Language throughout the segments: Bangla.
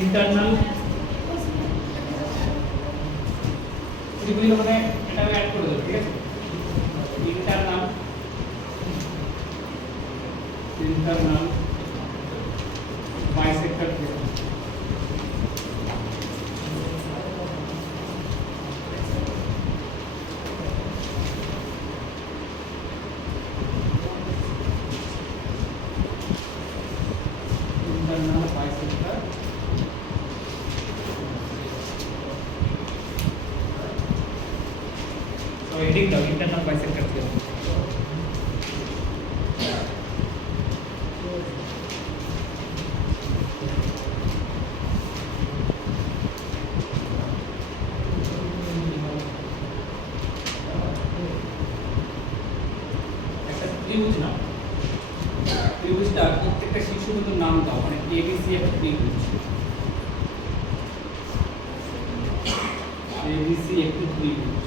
ইন্টারনাল ত্রিভুজ মানে এটা অ্যাড করে দেব, ঠিক আছে? Internal bisector theorem. internal bisector so heading the internal bisector theorem একটা ত্রিভুজ নাম ত্রিভুজটা প্রত্যেকটা শীর্ষবিন্দুর নাম দাও মানে ABC একটা ত্রিভুজ ABC একটি ত্রিভুজ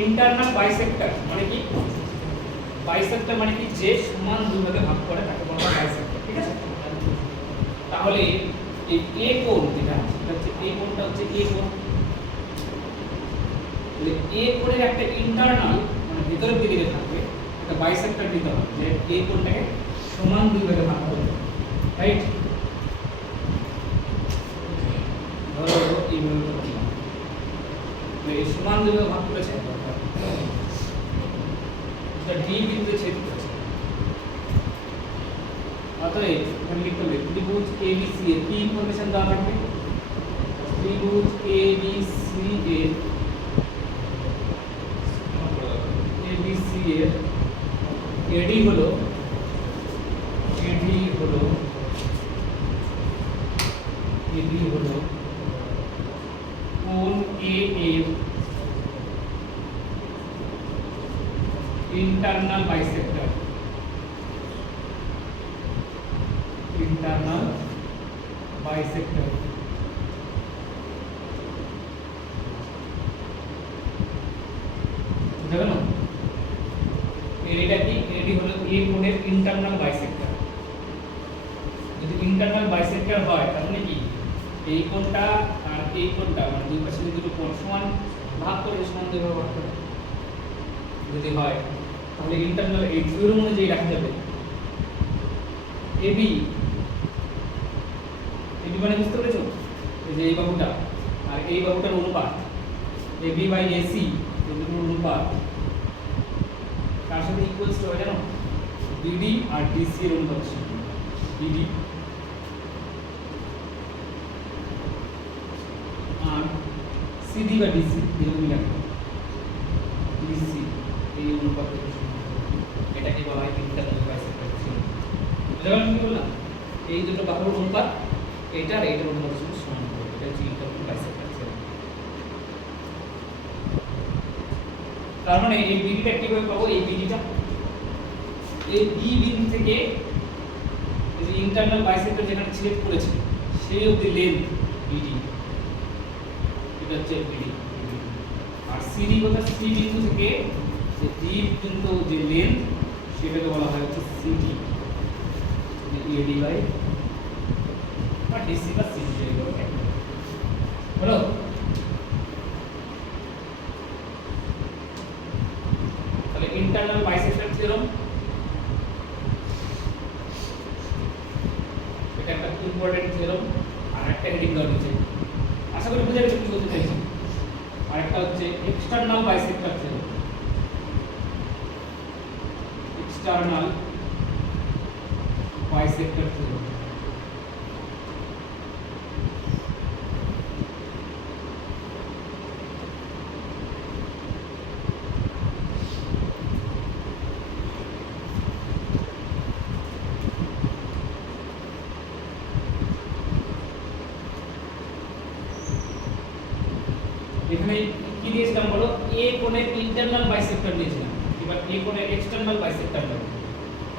ইন্টারনাল বাইসেক্টর মানে কি বাইসেক্টর মানে কি যে সমান দুই ভাগে ভাগ করে তাকে বলা হয় বাইসেক্টর ঠিক আছে তাহলে এই A কোণ যেটা সেটা হচ্ছে A কোণটা হচ্ছে A কোণ তাহলে A কোণের একটা ইন্টারনাল মানে ভিতরের দিকে থাকবে একটা বাইসেক্টর দিতে হবে যে A কোণটাকে সমান দুই ভাগে ভাগ করবে রাইট ধরো এইভাবে করলাম তো এই সমান দুই ভাগে ভাগ করেছে এটা D বিন্দুতে ছেদ করেছে অতএব এখানে লিখতে হবে ত্রিভুজ ABC এর কি ইনফরমেশন দেওয়া থাকবে ত্রিভুজ ABC এর ABC এর AD হলো কোণ A এর internal bisector বুঝা গেল এটা কি এডি হলো A কোণের ইন্টারনাল বাইসেক্টর যদি ইন্টারনাল বাইসেক্টর হয় তার মানে কি এই কোণটা আর এই কোণটা মানে দুই পাশে দুটো কোণ সমান ভাগ করে সমান দুই ভাগ ভাগ করে যদি হয় তাহলে ইন্টারনাল এই থিওরেম অনুযায়ী রাখা যাবে AB মানে বুঝতে পেরেছো এই যে এই বাহুটা আর এই বাহুটার অনুপাত AB বাই AC এই দুটোর অনুপাত কার সাথে ইকুয়ালস হয় জানো BD আর DC এর অনুপাত BD আর CD বা DC এরকম লেখা DC এই অনুপাতের এটাকে বলা হয় ইন্টারনাল বাইসেক্টর থিওরেম বুঝলেন কি বললাম এই দুটো বাহুর অনুপাত এটা আর এইটার অনুপাত সমান হবে এটা হচ্ছে ইন্টারনাল বাইসেক্টর থিওরেম তার মানে এই বিডিটা কিভাবে পাবো এই বিডিটা এই বি বিন্দু থেকে এই যে ইন্টারনাল বাইসেক্টর যেখানে ছেদ করেছে সেই অবধি লেন্থ বিডি এটা হচ্ছে বিডি আর সিডি কোথা সি বিন্দু থেকে যে ডি বিন্দু যে লেন্থ সেটাকে বলা হয় হচ্ছে সিডি এডি বাই আর ডিসি বা সিডি এগুলো হলো তাহলে ইন্টারনাল বাইসেক্টর থিওরেম এটা একটা ইম্পর্টেন্ট থিওরেম আর একটা হেডিং দেওয়া নিচে আশা করি বুঝে গেছো কি বলতে চাইছি আর একটা হচ্ছে external bisector theorem external bisector theorem এখানে কি দিয়েছিলাম বলো A কোণের ইন্টারনাল বাইসেক্টর দিয়েছিলাম এবার A কোণের এক্সটারনাল বাইসেক্টর নেব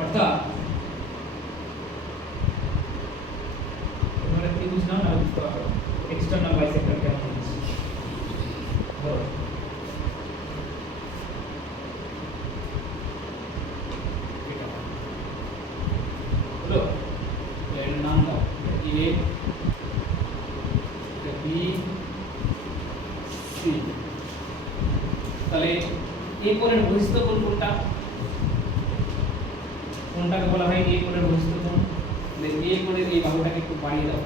অর্থাৎ এখানে কি বুঝলাম না এক্সটারনাল বাইসেক্টর কেন বলছি ধরো এটা হলো এ কোণের বহিস্থ কোণ কোনটা? কোনটাকে বলা হয় এ কোণের বহিস্থ কোণ? এ কোণের এই বাহুটাকে একটু বাড়িয়ে দাও।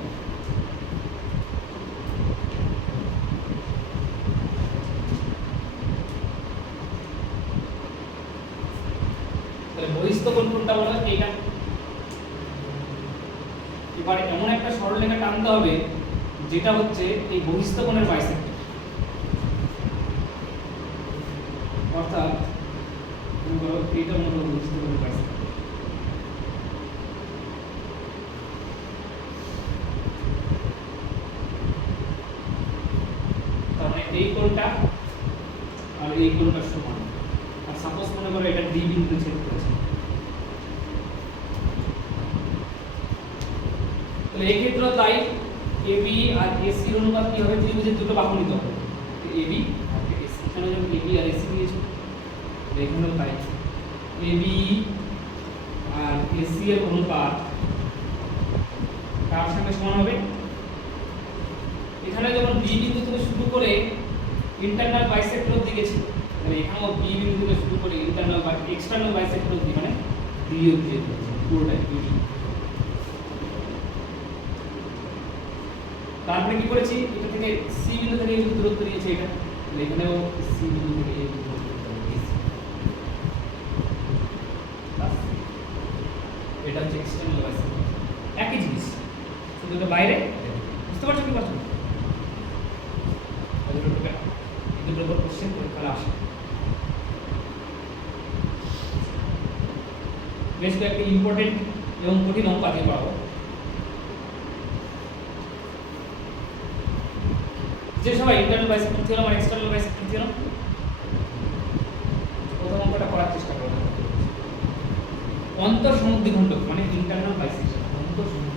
তাহলে বহিস্থ কোণ কোনটা বলা হয়? এইটা। এবারে এমন একটা সরলরেখা টানতে হবে যেটা হচ্ছে এই বহিস্থ কোণের বাইসেক্টর, অর্থাৎ এইটা মনে হলো বহিস্থ কোণের বাইসেক্টর। তার মানে এই কোণটা আর এই কোণটা সমান। আর সাপোজ মনে করো এটা ডি বিন্দু ছেদ করেছে, তাহলে এই ক্ষেত্রে তাই এবি আর এসি এর অনুপাত কি হবে? ত্রিভুজের দুটো বাহু নিতে হবে, এবি আর এসি। এখানে যখন এবি আর এসি নিয়েছো, এখানেও তাই এবি আর এসি এর অনুপাত কার সঙ্গে সমান হবে? এখানে যখন বি বিন্দু থেকে শুরু করে ইন্টারনাল বাইসেক্টর অবধি গেছে, তাহলে এখানেও বি বিন্দু থেকে শুরু করে ইন্টারনাল বা এক্সটারনাল বাইসেক্টর অবধি মানে ডি অবধি পুরোটাই বি। তারপরে কি করেছি? এটা থেকে সি বিন্দু থেকে এই দূরত্ব নিয়েছে এটা, তাহলে এখানেও সি বিন্দু থেকে এই দূরত্ব নিয়েছি। এটা হচ্ছে এক্সটারনাল বাইসেক্টর, একই জিনিস, শুধু এটা বাইরে। বুঝতে পারছো কি পারছো? দুটোর উপর কোশ্চেন পরীক্ষায় আসে। বেশ কয়েকটি ইম্পর্টেন্ট এবং কঠিন অঙ্ক আজকে পাবো। যে সবাই ইন্টারনাল বাইসেক্টর থিওরাম আর এক্সটারনাল বাইসেক্টর থিওরাম প্রথম অঙ্কটা করার চেষ্টা করো। অন্তঃসমদ্বিখণ্ডক মানে ইন্টারনাল বাইসেক্টর, অন্তঃসমদ্বিখণ্ডক।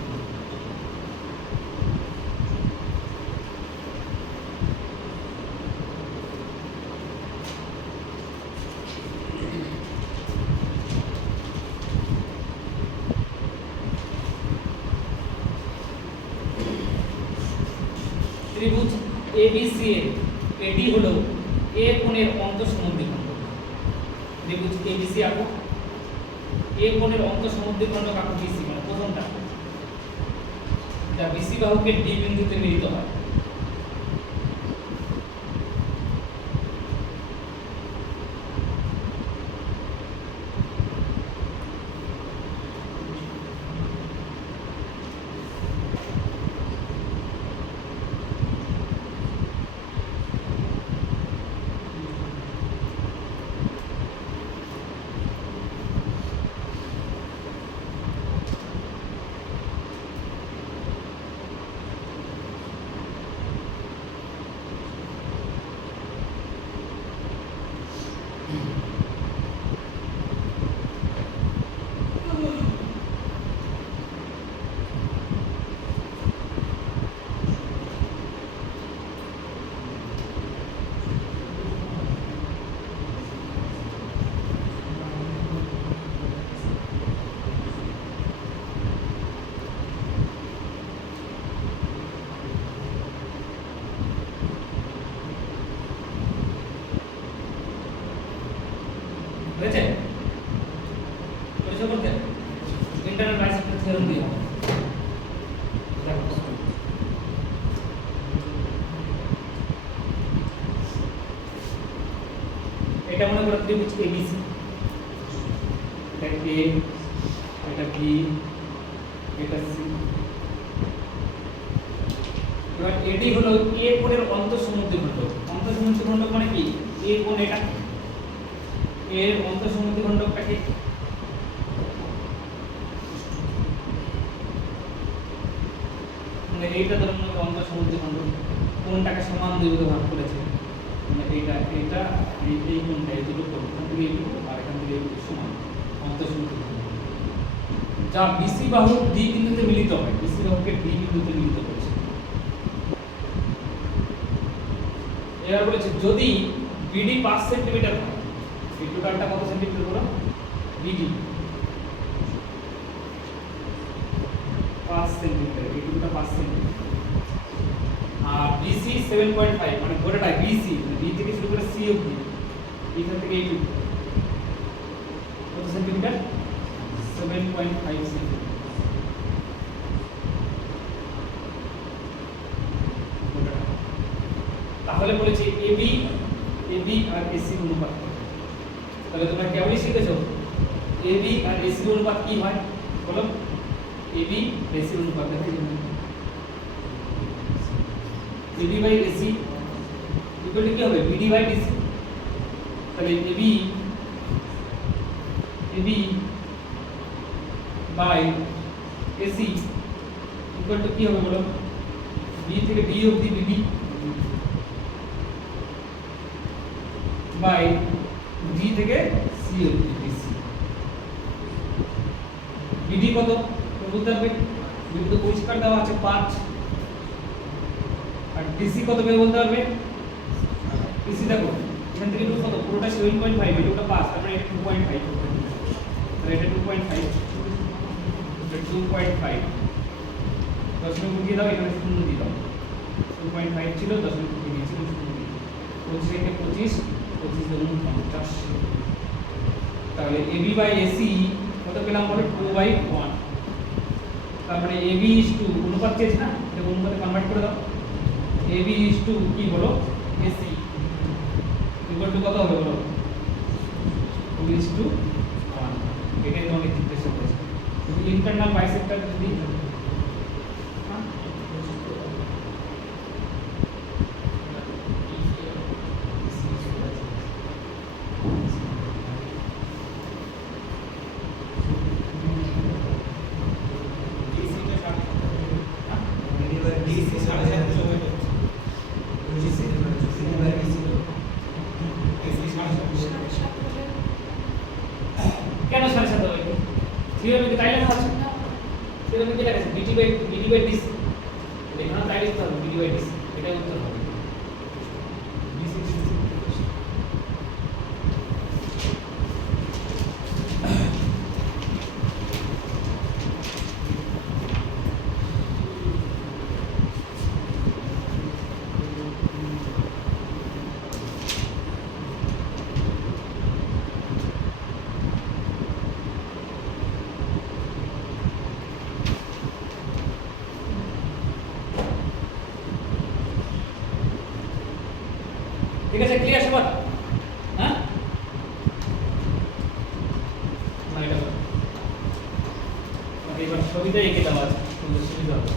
ত্রিভুজ এবিসি এর এডি হলো এ কোণের অন্তঃসমদ্বিখণ্ডক। ত্রিভুজ এবিসি আঁকো, এ কোণের অন্তঃসমদ্বিখণ্ডক আঁকো বিসি, মানে প্রথমটা যা বিসি বাহুকে ডি বিন্দুতে মিলিত হয়। বুঝেছে? পরিচয় করতে ইন্টারনাল বাইসেক্টর থিওরাম দিয়ে হবে। এটা মনে করো ত্রিভুজ এবিসি, এটা এ, এটা বি, এটা সি। এবার এডি হলো এ কোণের অন্তঃসমদ্বিখণ্ডক। অন্তঃসমদ্বিখণ্ডক মানে কি? এ কোণ এটা, এর অন্তঃসমদ্বিখণ্ডকটাকে মানে এইটা ধরুন অন্তঃসমদ্বিখণ্ডক, কোণটাকে সমান দুই ভাগে ভাগ করেছে, মানে এইটা এটা এই কোণটা এই দুটো কোণ, এখান থেকে এইটুকু আর এখান থেকে এইটুকু সমান অন্তঃসমদ্বিখণ্ডক, যা বিসি বাহু ডি বিন্দুতে মিলিত হয়। বিসি বাহুকে ডি বিন্দুতে মিলিত করেছে। এবার বলেছে যদি বিডি 5 সেন্টিমিটার হয়, এই টোটালটা কত সেন্টিমিটার হলো? বিডি 5 সেন্টিমিটার, এই টোটালটা 5 সেন্টিমিটার। আর বিসি 7.5 মানে গোটাটা বিসি, মানে বি থেকে শুরু করে সি অবধি এখান থেকে এইটুকু কত সেন্টিমিটার 7.5 সেন্টিমিটার। তাহলে বলেছি এবি আর এসি অনুপাত। তাহলে তোমরা কেবলই শিখেছো এবি আর এসি অনুপাত কি হয় বলো। এবি এসি অনুপাত দেখো এবি বাই এসি ইকুয়াল কি হবে বিডি বাই ডিসি। তাহলে AB by AC equal to কি হবে বলো বি থেকে ডি অবধি বিডি বাই ডি থেকে সি অবধি ডিসি। বিডি কত বলতে পারবে বিডি তো পরিষ্কার দেওয়া আছে 5 আর ডিসি কত বের বলতে পারবে। ডিসি দেখো এখান থেকে কত পুরোটা 7.5 এটা 5 তারপরে এটা 2.5 তাহলে এটা 2.5 এটা 2.5 দশমিক দিয়ে দাও এখানে শূন্য দিয়ে দাও 2.5 ছিল দশমিক দিয়ে দিয়েছি 25 থেকে 25 দুগুণ 50। তাহলে এবি বাই এসি কত পেলাম বলো 2/1। তারপরে এবি ইজ টু অনুপাত চেয়েছি না এটা অনুপাতে কনভার্ট করে দাও। এবি ইজ টু কি বলো এসি ইকুয়াল টু কত হবে বলো 2:1। এটাই তোমাকে জিজ্ঞাসা করেছে ইন্টারনাল বাইসেক্টর যদি কেন 7.5 হবে থিওরিতে তাই লেখা আছে থিওরিতে লেখা আছে বিডি বাই ডিসি এখানে তাই লিখতে হবে বিডি বাই ডিসি এটাই উত্তর হবে। ঠিক আছে ক্লিয়ার সবার হ্যাঁ না এটা এবার ছবিটা এঁকে দেওয়া আছে সুন্দর সুবিধা হবে।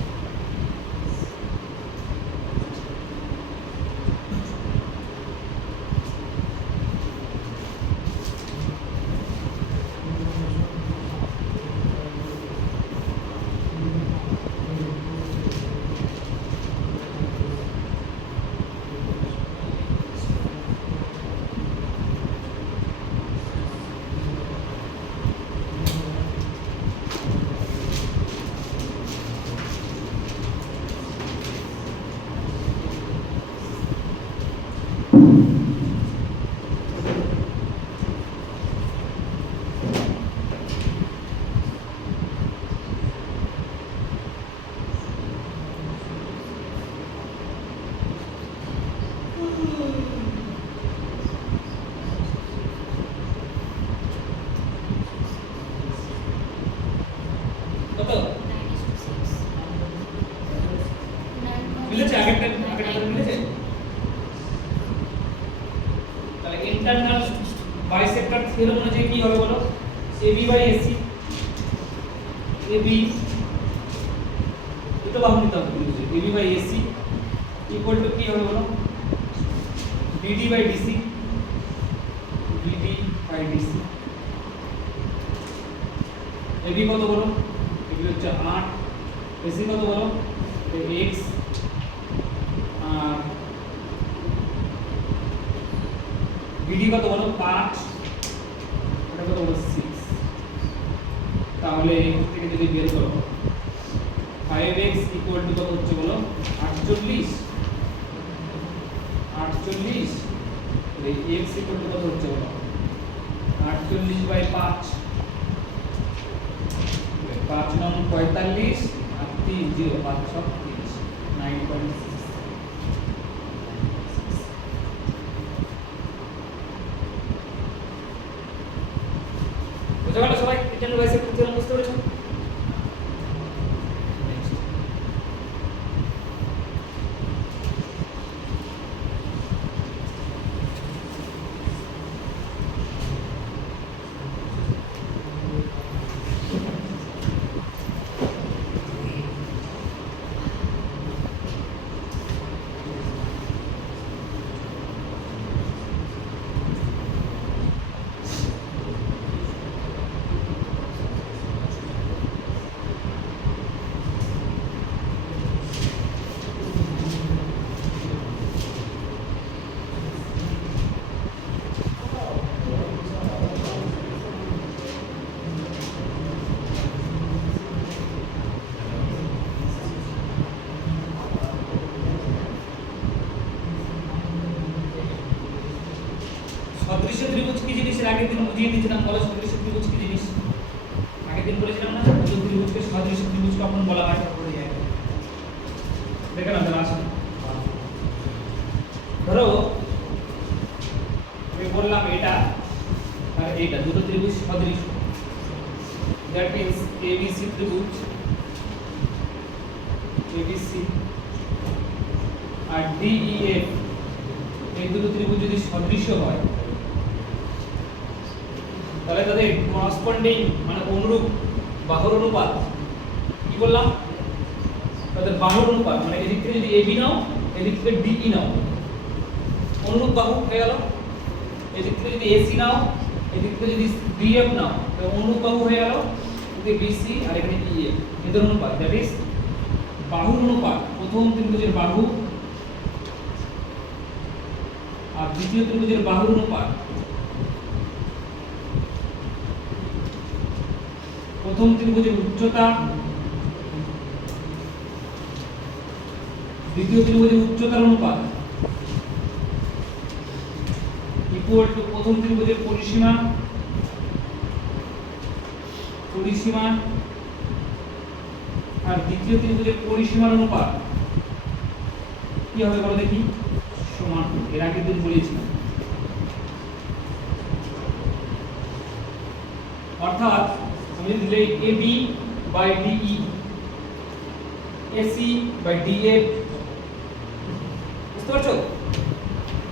কত মিলেছে আগেরটা মিলেছে। তাহলে ইন্টারনাল বাইসেক্টর থিওরেম অনুযায়ী কি হবে বলো এবি বাই এসি এবি এটা বাহু নিতে হবে AB by AC equal to কি হবে বলো বিডি বাই ডিসি এবি কত বলো এবি হচ্ছে 8 এসি কত বলো x আর বিডি কত বলো 5 এটা কত বলো 6। তাহলে এখান থেকে যদি বের করো 5x ইকুয়াল টু কত হচ্ছে বলো 48 এই x ইকুয়াল টু কত হচ্ছে বলো 48 বাই 5 5 9 45 আর 3 0 5 6 30 9.6। বুঝা গেল সবাই ইন্টারনাল বাইসেক্টর থিওরেম বুঝতে পেরেছো? সদৃশ্য ত্রিভুজ কি জিনিস? আগের দিন বুঝিয়ে দিয়েছিলাম, বলো সদৃশ্য ত্রিভুজ কি জিনিস? আগের দিন বলেছিলাম না ত্রিভুজকে সদৃশ্য ত্রিভুজ কখন বলা হয়? দেখে না যারা আসেন, ধরো আমি বললাম এটা আর এইটা দুটো ত্রিভুজ সদৃশ্য, দ্যাট মিন্স ABC ত্রিভুজ ABC আর DEF এই দুটো ত্রিভুজ যদি সদৃশ্য হয় তাহলে তাদের করসপন্ডিং মানে অনুরূপ বাহুর অনুপাত কি বললাম? তাদের বাহুর অনুপাত মানে এদিক থেকে যদি AB নাও এদিক থেকে DE নাও অনুরূপ বাহু হয়ে গেল, এদিক থেকে যদি AC নাও এদিক থেকে যদি DF নাও তাহলে অনুরূপ বাহু হয়ে গেল, এদিকে BC আর এখানে EF এদের অনুপাত, দ্যাট ইজ বাহুর অনুপাত প্রথম ত্রিভুজের বাহু আর দ্বিতীয় ত্রিভুজের বাহুর অনুপাত প্রথম ত্রিভুজের উচ্চতা দ্বিতীয় ত্রিভুজের উচ্চতার অনুপাত ইকুয়াল টু প্রথম ত্রিভুজের পরিসীমা আর দ্বিতীয় ত্রিভুজের পরিসীমার অনুপাত কি হবে বলো দেখি? সমান। এর আগের দিন বলেছিলাম, অর্থাৎ আমি যদি লিখি AB by DE AC by DF বুঝতে পারছো?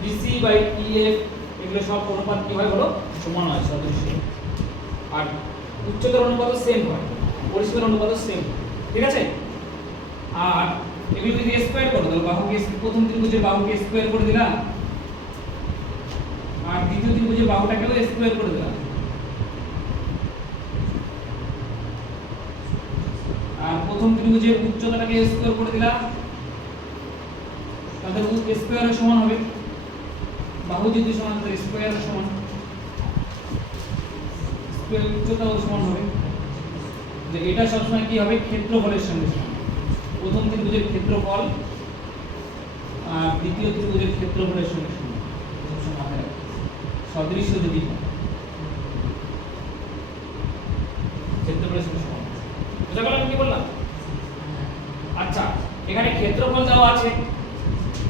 BC বাই EF এগুলো সব অনুপাত কি হয় বলো? সমান হয় সদৃশ্য। আর উচ্চতার অনুপাতও সেম হয়, পরিসীমার অনুপাতও সেম, ঠিক আছে? আর এগুলো যদি স্কয়ার করো তাহলে বাহুকে প্রথম ত্রিভুজের বাহুকে স্কয়ার করে দিলাম আর দ্বিতীয় ত্রিভুজের বাহুটাকেও স্কয়ার করে দিলাম আর প্রথম ত্রিভুজের উচ্চতাটাকে স্কয়ার করে দিলাম, তাদের স্কয়ারের সমান হবে, বাহু যদি সমান তাহলে স্কয়ারের সমান, স্কয়ার উচ্চতাও সমান হবে। যে এটা সবসময় কি হবে? ক্ষেত্রফলের সঙ্গে সমান। প্রথম ত্রিভুজের ক্ষেত্রফল আর দ্বিতীয় ত্রিভুজের ক্ষেত্রফলের সঙ্গে সমান, সবসময় মাথায় রাখবে। সদৃশ্য যদি ক্ষেত্রফলের সঙ্গে সমান, বুঝা গেল আমি কি বললাম? আচ্ছা, এখানে ক্ষেত্রফল দেওয়া আছে,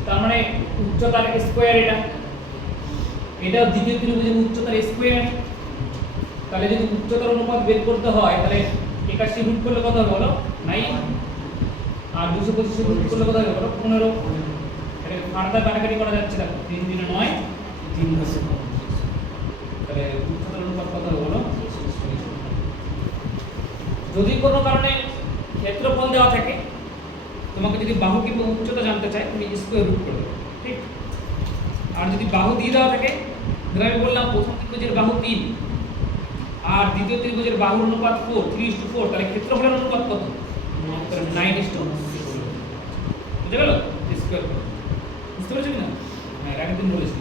তার মানে উচ্চতার স্কয়ার এটা দ্বিতীয় ত্রিভুজের উচ্চতার স্কয়ার। তাহলে যদি উচ্চতার অনুপাত বের করতে হয় তাহলে 81 রুট করলে কত হবে বলো? 9 আর 225 রুট করলে কত হবে বলো? 15। তাহলে ফার্দার কাটাকাটি করা যাচ্ছে, দেখো 3 × 9 3 হচ্ছে, তাহলে উচ্চতার অনুপাত কত হবে বলো? যদি কোনো কারণে ক্ষেত্রফল দেওয়া থাকে, তোমাকে যদি বাহু কিংবা উচ্চতা জানতে চাই তুমি স্কয়ার রুট করে দেবে, ঠিক? আর যদি বাহু দিয়ে দেওয়া থাকে, ধরো আমি বললাম প্রথম ত্রিভুজের বাহু 3 আর দ্বিতীয় ত্রিভুজের বাহুর অনুপাত 4 3:4, তাহলে ক্ষেত্রফলের অনুপাত কত? 9:1। বুঝতে গেল? স্কয়ার বুঝতে পেরেছো কিনা? হ্যাঁ, আগের দিন বলেছি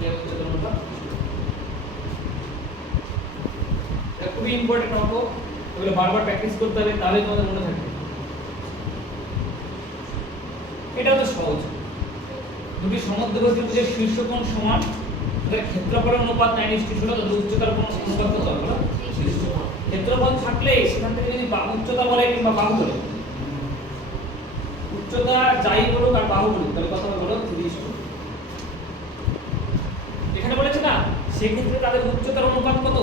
যে উচ্চতার অনুপাত। এটা খুবই ইম্পর্টেন্ট অঙ্ক, এগুলো বারবার প্র্যাকটিস করতে হবে, তাহলে তোমাদের মনে থাকবে। এটা তো সহজ, দুটি সমদ্বিবাহু ত্রিভুজের শীর্ষকোণ সমান, তাদের ক্ষেত্রফলের অনুপাত 9:16, তাদের উচ্চতার কোণ অনুপাত কত হবে বলো? ক্ষেত্রফল থাকলে সেখান থেকে যদি উচ্চতা বলে কিংবা বাহু বলে, উচ্চতা যাই বলুক আর বাহু বলুক, তাহলে কত হবে বলো? 3:2। এখানে বলেছে না সেক্ষেত্রে তাদের উচ্চতার অনুপাত কত?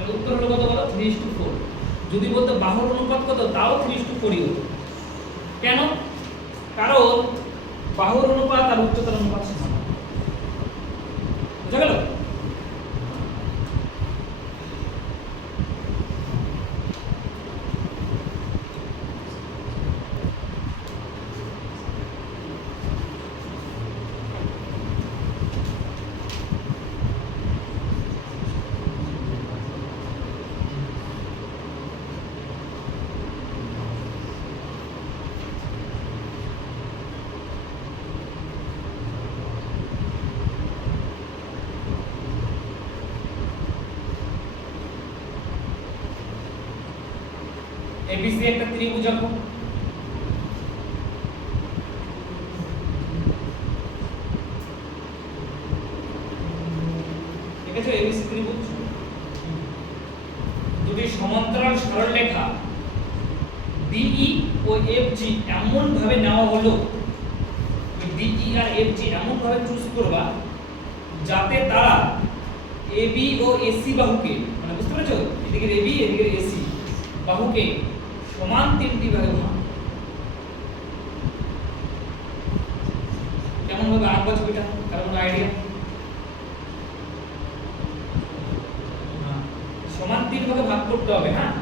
তাহলে উত্তর হলো কত বলো 3:4। যদি বলতো বাহুর অনুপাত কত, তাও 3:4ই হতো। কেন? কারণ বাহুর অনুপাত আর উচ্চতার অনুপাত সমান। বুঝা গেল? এবিসি একটা ত্রিভুজ আঁকো। ঠিক আছে, এবিসি ত্রিভুজ। দুটি সমান্তরাল সরলরেখা ডিই ও এফজি এমন ভাবে নেওয়া হলো, ডিই আর এফজি এমন ভাবে চুজ করবা যাতে তারা এবি ও এসি বাহুকে, মানে বুঝতে পেরেছো, এদিকে এবি এদিকে এসি বাহুকে সমান তিনটি ভাগে ভাগ। কেমন ভাবে আঁকবা ছবিটা, কারণ কোনো আইডিয়া? সমান তিন ভাগে ভাগ করতে হবে। হ্যাঁ,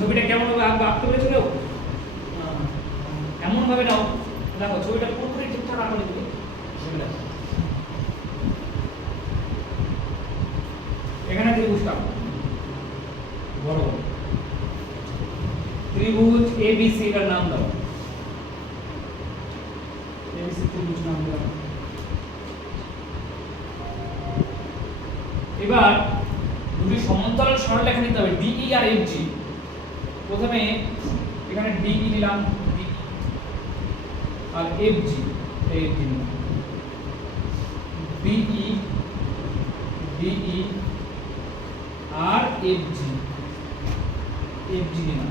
ছবিটা কেমন ভাবে আঁকবা, আঁকতে পেরেছো কেউ? এমন ভাবে নাও, দেখো ছবিটা পুরোপুরি ঠিকঠাক আঁকা লিখবে। এখানে ত্রিভুজটা বড় ত্রিভুজ এবিসি, এর নাম দাও। এবিসি ত্রিভুজ নাম দাও। এবার দুটি সমান্তরাল সরলরেখা নিতে হবে, ডিই আর এফজি। প্রথমে এখানে ডিই নিলাম, ডিই আর এফজি, এফজি নিলাম। ডিই ডিই আর এফজি, এফজি নিলাম।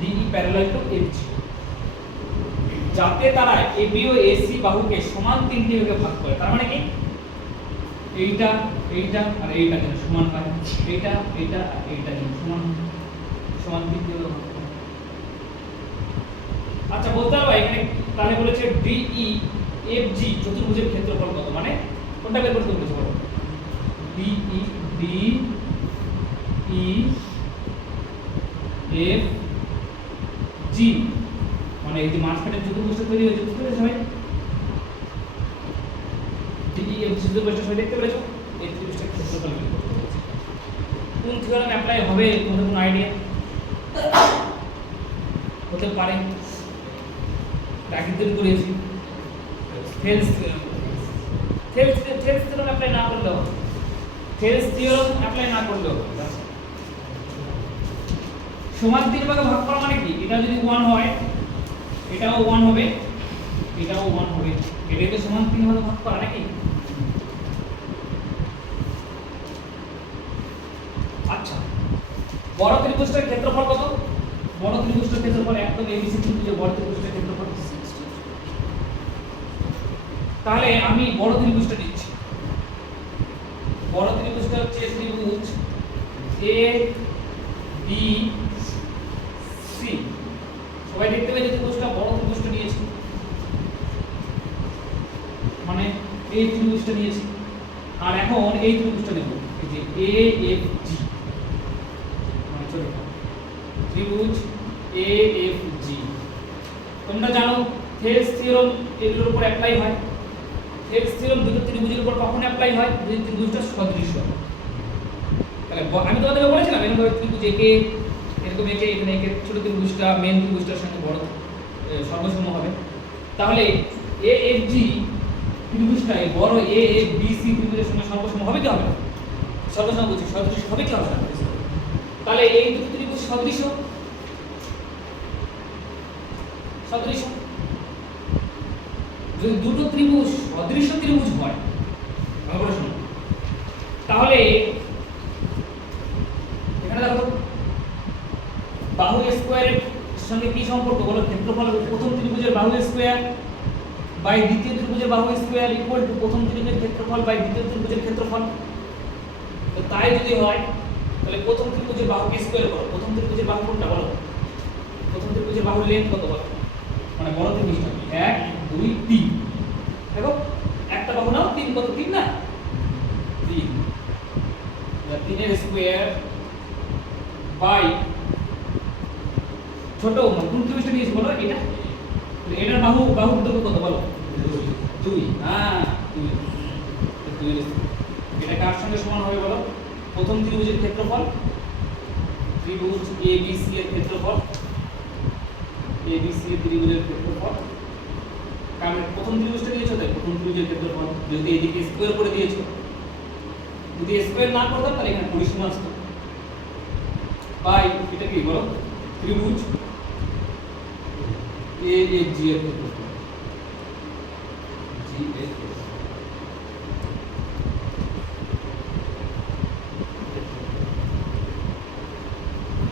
ডিই প্যারালাল টু এফজি, যাতে তারা এবি ও এসি বাহুকে সমান তিনটি ভাগে ভাগ করে। তার মানে কি, এইটা এইটা আর এইটা যেন সমান হয়, এইটা এইটা আর এইটা যেন সমান সমান তিনটি ভাগে ভাগ করে। আচ্ছা, বলতে হবে এখানে তাহলে বলেছে ডিই এফজি চতুর্ভুজের ক্ষেত্রফল কত, মানে কোনটা বের করতে বলেছে বলো? ডিই ডিই এফ জি, মানে এই যে মাঝখানে চতুর্ভুজটা তৈরি হয়েছে, বুঝতে পেরেছো সবাই? ডিই এফ জি চতুর্ভুজটা সবাই দেখতে পেরেছো? এই ত্রিভুজটার ক্ষেত্রফল বের করতে বলেছে। কোন থিওরেম অ্যাপ্লাই হবে, তোমাদের কোনো আইডিয়া? হতে পারে প্রাকৃতিক করেছি, Thales Thales Thales theorem apply না করলেও, থেলস থিওরেম অ্যাপ্লাই না করলেও সমান তিন ভাগে ভাগ করা মানে কি, এটা যদি 1 হয় এটাও 1 হবে, এটাও 1 হবে, এটাই তো সমান তিন ভাগে ভাগ করা নাকি? আচ্ছা, বড় ত্রিভুজটার ক্ষেত্রফল কত? বড় ত্রিভুজটার ক্ষেত্রফল একদম এবিসি ত্রিভুজের বড় ত্রিভুজটার ক্ষেত্রফল 60। তাহলে আমি বড় ত্রিভুজটা নিচ্ছি। বড় ত্রিভুজটা হচ্ছে ত্রিভুজ এ বি সি। সবাই দেখতে পাই যে ত্রিভুজটা বড় ত্রিভুজটা নিয়েছি, মানে এই ত্রিভুজটা নিয়েছি। আর এখন এই ত্রিভুজটা নেব, এই যে এ এফ জি, মানে ছোট ত্রিভুজ এ এফ জি। তোমরা জানো থেলস থিওরেম এগুলোর উপর অ্যাপ্লাই হয়। থেলস থিওরেম দুটো ত্রিভুজের উপর কখন অ্যাপ্লাই হয়? যদি ত্রিভুজটা সদৃশ্য হয়। তাহলে আমি তোমাদেরকে বলেছিলাম এরকম ভাবে ত্রিভুজ একে এরকম একে, এখানে একে ছোট ত্রিভুজটা মেন ত্রিভুজটার সঙ্গে বড় সর্বসম হবে। তাহলে এ এফ জি ত্রিভুজটা এই বড় এ এ বি সি ত্রিভুজের সঙ্গে সর্বসম হবে কি হবে না? সর্বসম বলছি, সদৃশ হবে কি হবে না? তাহলে এই দুটো ত্রিভুজ সদৃশ, সদৃশ। যদি দুটো ত্রিভুজ সদৃশ ত্রিভুজ হয়, ভালো করে শুনুন, তাহলে এখানে দেখো বাহু স্কয়ারের সঙ্গে কি সম্পর্ক বলো? ক্ষেত্রফল প্রথম ত্রিভুজের বাহু স্কয়ার বাই দ্বিতীয় ত্রিভুজের বাহু স্কয়ার ইকুয়াল টু প্রথম ত্রিভুজের ক্ষেত্রফল বাই দ্বিতীয় ত্রিভুজের ক্ষেত্রফল। তো তাই যদি হয় তাহলে প্রথম ত্রিভুজের বাহু স্কয়ার করো। প্রথম ত্রিভুজের বাহু কোনটা বলো? প্রথম ত্রিভুজের বাহুর লেন্থ কত বলো? মানে বড় ত্রিভুজটা 1 2 3, দেখো একটা বাহু নাও, 3 কত? 3 না, 3, 3 এর স্কয়ার বাই ছোট কোন ত্রিভুজটা নিয়েছি বলো? এটা, এটার বাহু দৈর্ঘ্য কত বলো? 2, হ্যাঁ 2 এর এটা কার সঙ্গে সমান হবে বলো? প্রথম ত্রিভুজের ক্ষেত্রফল, ত্রিভুজ ABC এর ক্ষেত্রফল, ABC এর ত্রিভুজের ক্ষেত্রফল, কারণ প্রথম ত্রিভুজটা দিয়েছো তাই প্রথম ত্রিভুজের ক্ষেত্রফল, যদি এদিকে স্কয়ার করে দিয়েছো, যদি স্কয়ার না করতাম তাহলে এখানে পরিসীমা আসতো, বাই এটা কি বলো? ত্রিভুজ AFG এর ক্ষেত্রফল, জি এর ক্ষেত্রফল।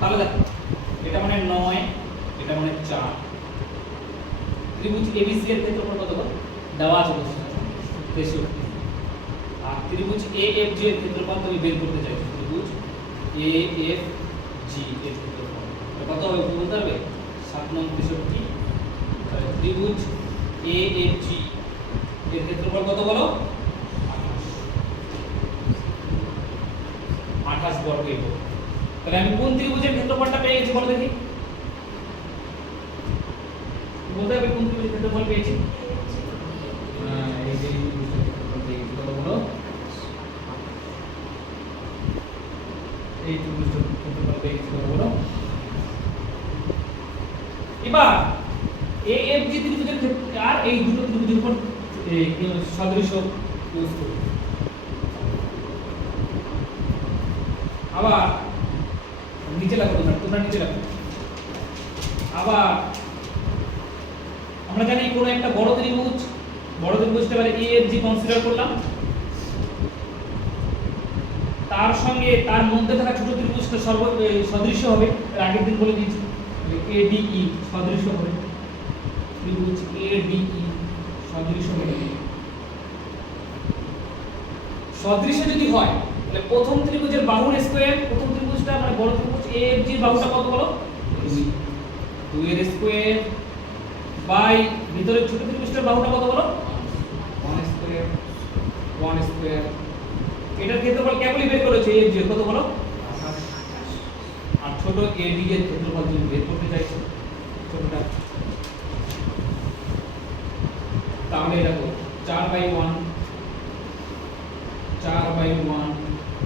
তাহলে দেখো এটা মানে 9, এটা মানে 4। ত্রিভুজ ABC এর ক্ষেত্রফল কত বল? দেওয়া আছে 63। আর ত্রিভুজ AFG এর ক্ষেত্রফল তুমি বের করতে চাইছো, ত্রিভুজ AFG এর ক্ষেত্রফল কত হবে বলতে পারবে? 7 9 63। তাহলে ত্রিভুজ AFG এর ক্ষেত্রফল কত বলো? 28 বর্গ একক। তাহলে আমি কোন ত্রিভুজের ক্ষেত্রফলটা পেয়ে গেছি বলো দেখি? বলতে হবে কোন ত্রিভুজের ক্ষেত্রফল পেয়েছি? এই যে ত্রিভুজের ক্ষেত্রফল পেয়েছি কত বলো? এই ত্রিভুজের ক্ষেত্রফল পেয়েছি কত বলো? এবার AFG ত্রিভুজের ক্ষেত্রে আর এই দুটো ত্রিভুজের উপর সদৃশ ইউজ করি। আবার নিচে লাগো, তোমরা নিচে লাগো। আবার আমরা জানি কোনো একটা বড় ত্রিভুজটা এবারে AFG কনসিডার করলাম, তার সঙ্গে তার মধ্যে থাকা ছোট ত্রিভুজটা সদৃশ হবে, আগের দিন বলে দিয়েছি ADE সদৃশ হবে, ত্রিভুজ ADE সদৃশ হবে। সদৃশ যদি হয় তাহলে প্রথম ত্রিভুজের বাহুর স্কয়ার, প্রথম ত্রিভুজটা মানে বড় ত্রিভুজ AFG এর বাহুটা কত বলো? 2 এর স্কয়ার বাই ভিতরের ছোট ত্রিভুজটার বাহুটা কত বলো? 1 স্কয়ার। এটার ক্ষেত্রফল কেবলই বের করেছে AFG এর কত বলো? 28। আর ছোট AD এর ক্ষেত্রফল তুমি বের করতে চাইছো ছোটটা, তাহলে দেখো 4/1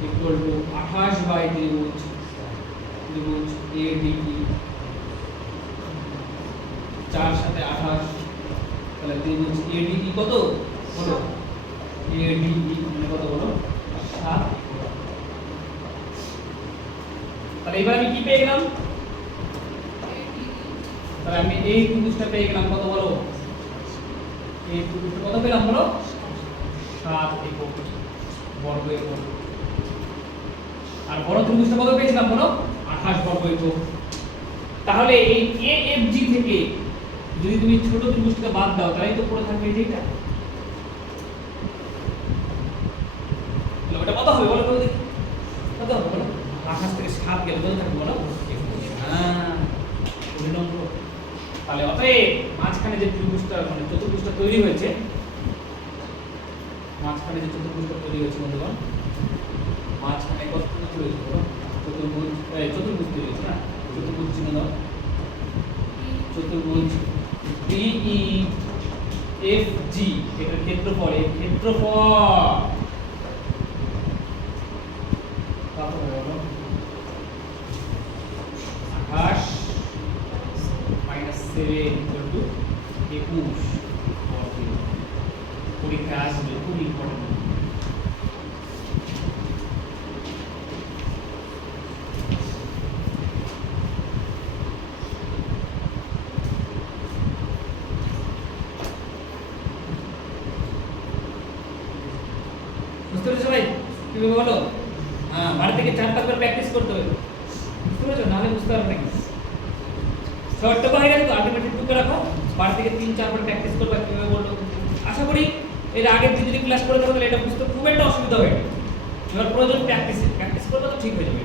ইকুয়াল টু 28 বাই ত্রিভুজ ADE, 4 সাথে 28, তাহলে ত্রিভুজ ADE কত বলো? ADE মানে কত বলো? 7। তাহলে এবার আমি কি পেয়ে গেলাম? তাহলে আমি এই ত্রিভুজটা পেয়ে গেলাম কত বলো? এই ত্রিভুজটা কত পেলাম বলো? 7 একক বর্গ একক। আর বড় ত্রিভুজটা কত পেয়েছিলাম বলো? 28 বর্গ একক। তাহলে এই AFG থেকে যদি তুমি ছোট ত্রিভুজটাকে বাদ দাও তাহলে তো পড়ে থাকবে এইটা। তাহলে ওটা কত হবে বলো তো দেখি? কত হবে বলো? 28 থেকে 7 গেলে কত থাকবে বলো? 21। হ্যাঁ 20 নম্বর। তাহলে অতএব মাঝখানে যে ত্রিভুজটা মানে চতুর্ভুজটা তৈরি হয়েছে, মাঝখানে যে চতুর্ভুজটা তৈরি হয়েছে বন্ধুগণ, মাঝখানে কত তৈরি হয়েছে বলো? চতুর্ভুজ তৈরি হয়েছে না? চতুর্ভুজ চিহ্ন দাও। চতুর্ভুজ DEFG এটার ক্ষেত্রফল, এর ক্ষেত্রফল কত হবে বলো? 28 - 7 = 21 বর্গ। পরীক্ষা আসবে, খুব ইম্পর্টেন্ট। বুঝতে পেরেছো ভাই কিভাবে বলো? হ্যাঁ, বাড়ি থেকে 4-5 বার প্র্যাকটিস করতে হবে, বুঝতে পেরেছো? নাহলে বুঝতে পারবে না। শর্টটা হয়ে গেছে তো, আলটিমেটলি টুকে রাখো, বাড়ি থেকে 3-4 বার প্র্যাকটিস করবা কিভাবে বলো। আশা করি এর আগের দিন যদি ক্লাস করে থাকো তাহলে এটা বুঝতে খুব একটা অসুবিধা হবে না। এবার প্রয়োজন প্র্যাকটিস করবে তো ঠিক হয়ে যাবে।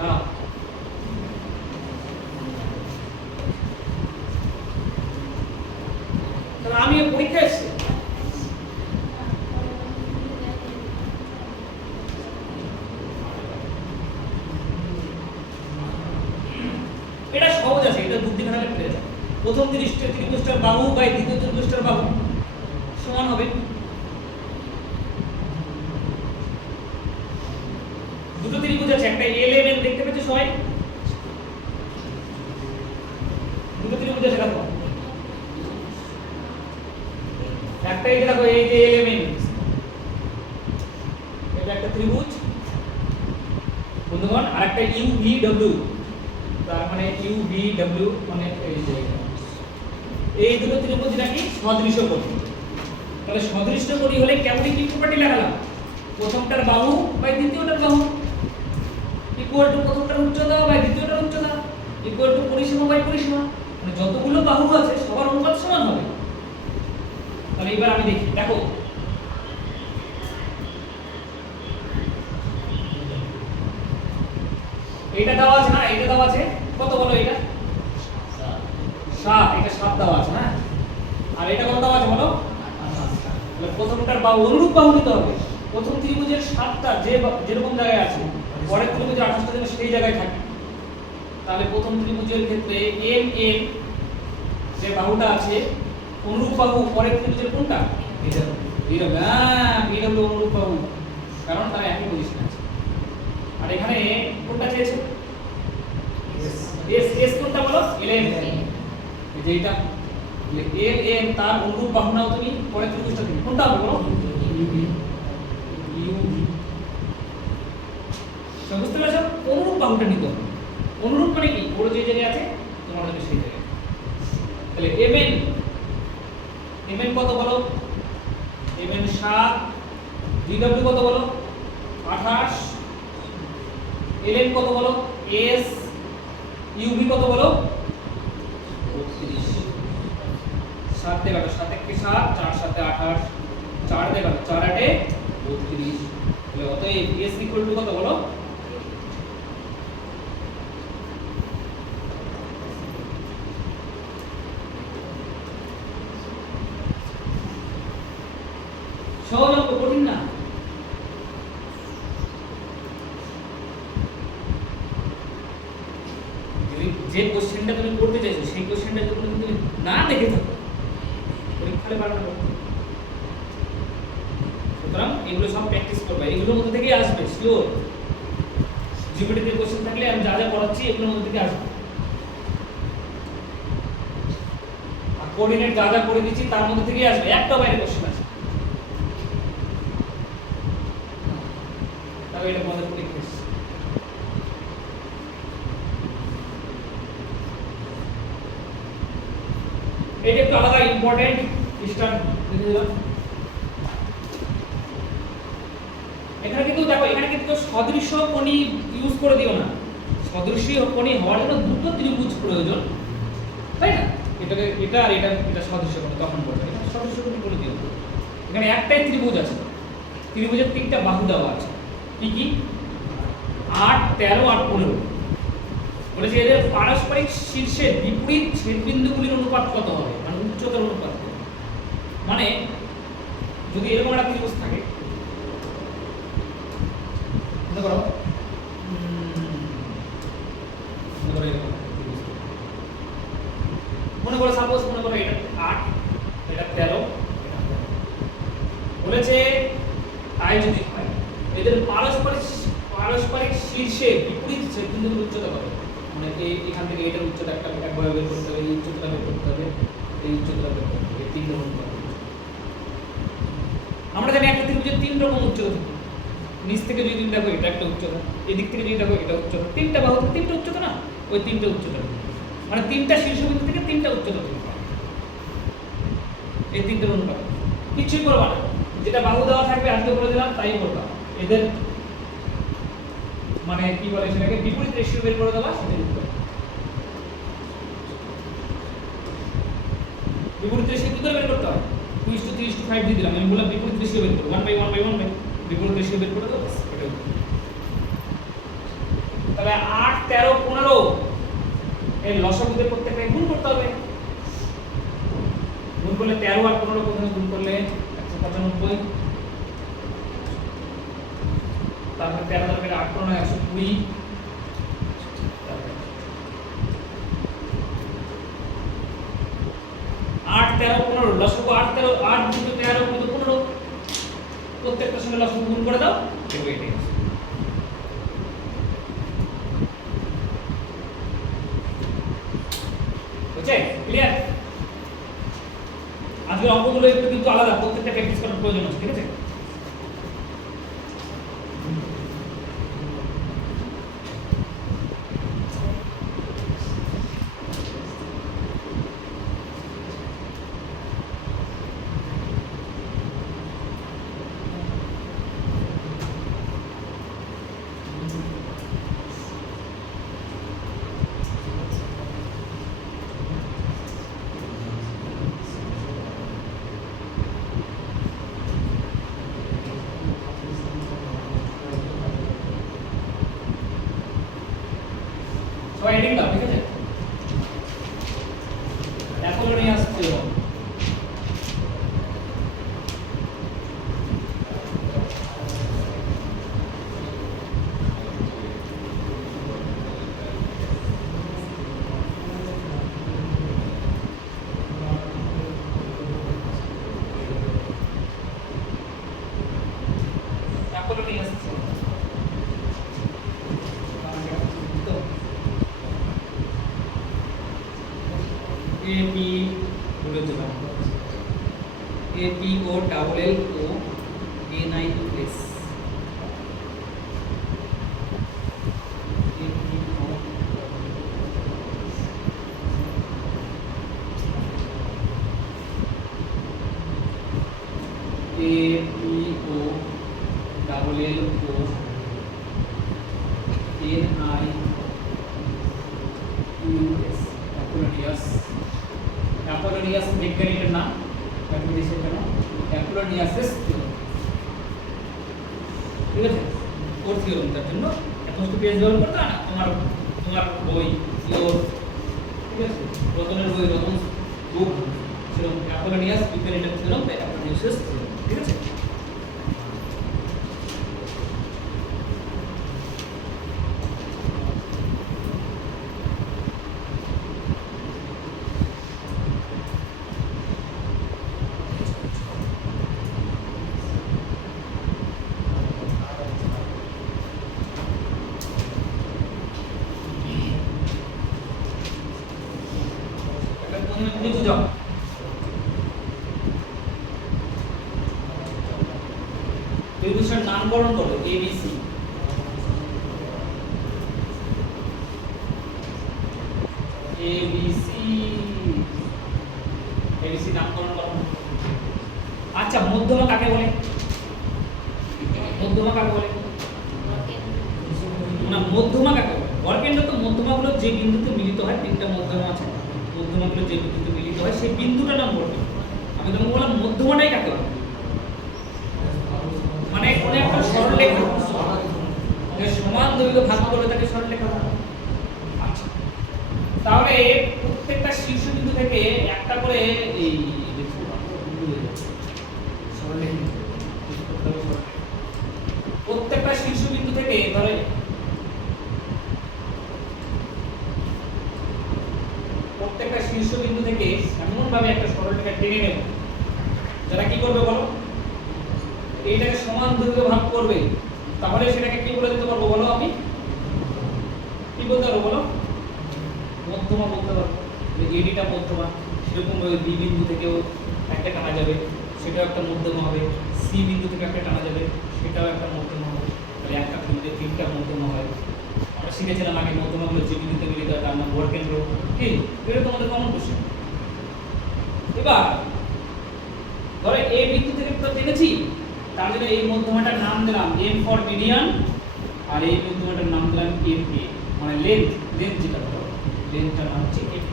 হ্যাঁ, তাহলে আমি পরীক্ষা এসেছি, এটা সহজ আছে, এটা বুদ্ধি খাটালে পেরে যাবে। প্রথম ত্রিভুজটার বাহু বাই দ্বিতীয় ত্রিভুজটার বাহু সমান হবে। দুটো ত্রিভুজ আছে, একটা এলএমএন দেখতে পাচ্ছ সবাই, দুটো ত্রিভুজ আছে দেখো, একটা এই যে দেখো এই যে এলএমএন, এটা একটা ত্রিভুজ বন্ধুগণ, আর একটা ইউভিডব্লিউ, তার মানে ইউভিডব্লিউ মানে এই দুটো ত্রিভুজ নাকি সদৃশ কোণ। তাহলে সদৃশ কোণ হলে কেমন কি প্রপার্টি লাগালাম? প্রথমটার বাহু বাই দ্বিতীয়টার বাহু ইকুয়াল টু প্রথমটার উচ্চতা বাই দ্বিতীয়টার উচ্চতা ইকুয়াল টু পরিসীমা বাই পরিসীমা, মানে যতগুলো বাহু আছে সবার অনুপাত সমান হবে। তাহলে এবার আমি দেখি, দেখো এটা দেওয়া আছে না, এটা দেওয়া আছে কত বলো, এটা 7, এটা 7 দেওয়া আছে না, আর এটা কত দেওয়া আছে বলো? তাহলে প্রথমটার বাহু অনুরূপ বাহু নিতে হবে। প্রথম ত্রিভুজের 7টা যেরকম জায়গায় আছে, পরের ত্রিভুজের 28টা যেন সেই জায়গায় থাকে। তাহলে প্রথম ত্রিভুজের ক্ষেত্রে এম এম যে বাহুটা আছে অনুরূপ বাহু পরের ত্রিভুজের কোনটা? ভিডব্লিউ। হ্যাঁ, ভিডব্লিউ অনুরূপ বাহু, কারণ তারা একই পজিশনে আছে। আর এখানে কোনটা চেয়েছে? এস। এস কোনটা বলো? এলএম, এই যে এটা এলএম, তার অনুরূপ বাহু নাও তুমি পরের ত্রিভুজটা থেকে, কোনটা হবে বলো? ইউভি। বুঝতে পারছো? অনুরূপ বাহুটা নিতে হবে। অনুরূপ মানে কি? ওর যে জায়গায় আছে তোমার হচ্ছে সেই জায়গায়। তাহলে এমএন, এমএন কত বলো? এমএন 7, ভিডব্লিউ কত বলো? 28, এলএন কত বলো? এস, ইউভি কত বলো? 32। 7 দিয়ে কাটো, 7 একে 7, 4 7 28, 4 দিয়ে কাটো, 4 8 32। তাহলে অতএব এস ইকুয়াল টু কত বলো? সহজ অঙ্ক, কঠিন না। যে কোশ্চেনটা তুমি করতে চাইছো সেই কোশ্চেনটা যদি তুমি না দেখে থাকো পরীক্ষায় পারবে না। সুতরাং এগুলো সব প্র্যাকটিস করবে, এগুলোর মধ্যে থেকেই আসবে শিওর। জিওমেট্রিতে কোশ্চেন থাকলে আমি যা যা পড়াচ্ছি এগুলোর মধ্যে থেকে আসবে। আর কোঅর্ডিনেট যা যা করে দিচ্ছি তার মধ্যে থেকেই আসবে, একটা বাইরে কোশ্চেন আছে। তবে এটা মনে পরীক্ষা এটা একটু আলাদা ইম্পর্টেন্ট স্টার্ট লিখে দিলাম। এখানে কিন্তু দেখো, এখানে কিন্তু সদৃশ কোণী ইউজ করে দিও না। সদৃশ কোণী হওয়ার জন্য দুটো ত্রিভুজ প্রয়োজন, তাই না? এটাকে এটা আর এটা সদৃশ কোণ তখন বলবে। এখানে সদৃশ কোণ বলে দিও। এখানে একটাই ত্রিভুজ আছে, ত্রিভুজের 3টা বাহু দেওয়া আছে, কি কি? 8, 13, 8, 15। বলেছে এদের পারস্পরিক শীর্ষের বিপরীত ছেদবিন্দুগুলির অনুপাত কত হবে, মানে উচ্চতার অনুপাত। মানে যদি এরকম একটা ত্রিভুজ থাকে, মনে করো সাপোজ মনে করো এটা 8, এটা 13, বলেছে তাই যদি হয় এদের পারস্পরিক শীর্ষে বিপরীত ছেদবিন্দুগুলির উচ্চতা কত? মানে এখান থেকে এটার উচ্চতা একবার বের করতে হবে, এই উচ্চতা বের করতে হবে, এই উচ্চতা বের করতে হবে, এই তিনটা অনুপাত। আমরা জানি একটা ত্রিভুজের তিন রকম উচ্চতা থাকে। নিচ থেকে যদি তুমি দেখো এটা একটা উচ্চতা, এদিক থেকে যদি দেখো এটা উচ্চতা, তিনটা বাহু থেকে তিনটা উচ্চতা না, ওই তিনটা উচ্চতা মানে তিনটা শীর্ষবিন্দু থেকে তিনটা উচ্চতা থেকে এই তিনটার অনুপাত। কিছুই করবা না, যেটা বাহু দেওয়া থাকবে আজকে বলে দিলাম তাই করবা। এদের মানে কি বলে সেটাকে বিপরীত রেশিও বের করে দেওয়া, সেটা বিপরীত রেশিও কি করে বের করতে হয়? 2:3:5 দিয়ে দিলাম, আমি বললাম বিপরীত রেশিও বের করো, 1/1/1 বিপরীত রেশিও বের করে দাও, বাস এটা। তাহলে 8 13 15 এই লসাগুদের প্রত্যেকটা গুণ করতে হবে। গুণ করলে 13 আর 15 প্রথমে গুণ করলে 195, তারপরে 13 দ্বারা 8 15 120, 8 13 15 লসাগু 8 13 8 গুণ 13 গুণ 15 প্রত্যেকটার সঙ্গে লসাগু গুণ করে দাও, দেখো এটাই আছে। বুঝছে? ক্লিয়ার? আজকের অঙ্কগুলো একটু কিন্তু আলাদা, প্রত্যেকটা প্র্যাকটিস করার প্রয়োজন আছে, ঠিক আছে? সবাই এডিং দাও, ঠিক আছে? এখন নিয়ে আসতে হবে। এখন নিয়ে আসতে হবে। AP বলে দিলাম, APO double LO A9S, APO double LO NIUS অ্যাপোলোনিয়াস বিজ্ঞানীর নাম, ম্যাথমেটিক্সের জন্য অ্যাপোলোনিয়াসের থিওরেম, ঠিক আছে? ওর থিওরেম, তার জন্য এত পেজ ব্যবহার করতে হয় না। তোমার বই ইওর, ঠিক আছে, রতনের বই, রতন বুক সেরকম অ্যাপোলোনিয়াস বিজ্ঞানীর থিওরেম, অ্যাপোলোনিয়াসের থিওরেম, ঠিক আছে? ত্রিভুজের নামকরণ করো, ABC, ABC নামকরণ করো। আচ্ছা, মধ্যমা কাকে বলে? মধ্যমা কাকে বলে? না, মধ্যমা কাকে বলে? বর্গকেন্দ্র তো মধ্যমাগুলো যে বিন্দুতে মিলিত হয়, তিনটা মধ্যমা আছে, মধ্যমাগুলো যে বিন্দুতে মিলিত হয় সেই বিন্দুটার নাম বর্গকেন্দ্র। আমি তোমাকে বললাম মধ্যমাটাই কাকে বলে, মানে কোন একটা সরলরেখা সমান দৈর্ঘ্য ভাগ করে তাকে সরলরেখা। আচ্ছা, তাহলে প্রত্যেকটা শীর্ষবিন্দু থেকে একটা করে এই প্রত্যেকটা শীর্ষবিন্দু থেকে ধরে প্রত্যেকটা শীর্ষবিন্দু থেকে এমন ভাবে একটা সরলরেখা টেনে নেব, যারা কি করবে বলো? এইটাকে সমান দৈর্ঘ্য ভাগ করবে। তাহলে সেটাকে কি বলে দিতে পারবো বলো? আমি কি বলতে পারবো বলো? মধ্যমা বলতে পারবো। এডিটা মধ্যমা, সেরকম ভাবে বি বিন্দু থেকেও একটা টানা যাবে, সেটাও একটা মধ্যমা হবে। সি বিন্দু থেকে একটা টানা যাবে, সেটাও একটা মধ্যমা হবে। তাহলে একটা বিন্দুতে তিনটা মধ্যমা হয়। আমরা শিখেছিলাম আগে মধ্যমাগুলো যে বিন্দুতে মিলিত হয় তার নাম ভরকেন্দ্র। কি এটা তোমাদের কমন কোশ্চেন। এবার ধরো এ বিন্দু থেকে তো জেনেছি, তার জন্য এই মধ্যমাটার নাম দিলাম এম ফর মিডিয়ান, আর এই মধ্যমাটার নাম দিলাম এম এ, মানে লেন্থ যেটা হলো লেন্থটার নাম হচ্ছে এম।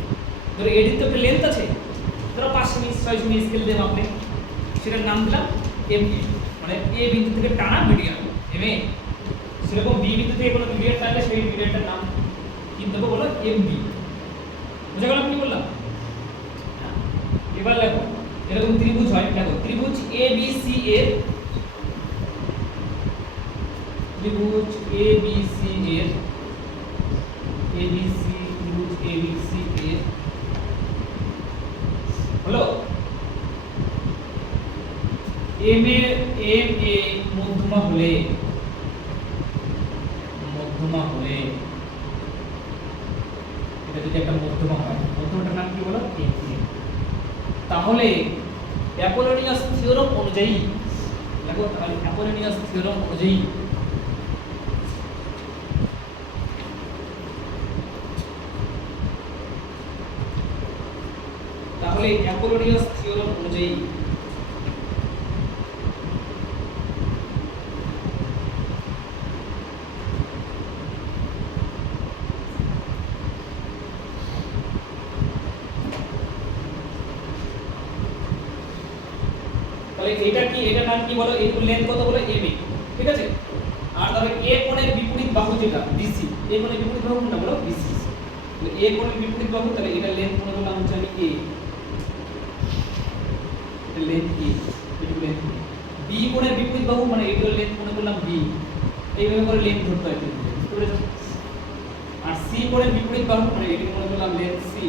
ধরো এটির তো একটা লেন্থ আছে, ধরো 5 সেমি 6 সেমি স্কেল দিয়ে মাপলে, সেটার নাম দিলাম এম এ, মানে এ বিন্দু থেকে টানা মিডিয়ান এম এ। সেরকম বি বিন্দু থেকে কোনো মিডিয়ান টানলে সেই মিডিয়ানটার নাম কি দেবো বলো, এম বি। বুঝা গেল কি বললাম? এবার দেখো এরকম ত্রিভুজ হয়, দেখো ত্রিভুজ এ বি সি এর, ত্রিভুজ এ বি সি এর, এ বি সি ত্রিভুজ এ বি সি এর হলো এম এ মধ্যমা হলে এটা যদি একটা মধ্যমা হয়, মধ্যমাটার নাম কি বলো, এম এ। তাহলে অ্যাপোলোনিয়াস থিওরাম অনুযায়ী, দেখো তাহলে অ্যাপোলোনিয়াস থিওরাম অনুযায়ী তাহলে এটা কি, এটার নাম কি বলো, এর লেন্থ কত বলো, এম এ, ঠিক আছে। আর ধরো এ কোণের বিপরীত বাহু যেটা বিসি, এ কোণের বিপরীত বাহু কোনটা বলো, বিসি। তাহলে এ কোণের বিপরীত বাহু, তাহলে এটা লেন্থ মনে করলাম হচ্ছে আমি এ, এটা লেন্থ এ, এটা লেন্থ বি কোণের বিপরীত বাহু মানে এটা লেন্থ মনে করলাম বি। এইভাবে করে লেন্থ ধরতে হয়, বুঝতে পেরেছো? আর সি কোণের বিপরীত বাহু মানে এটা মনে করলাম লেন্থ সি,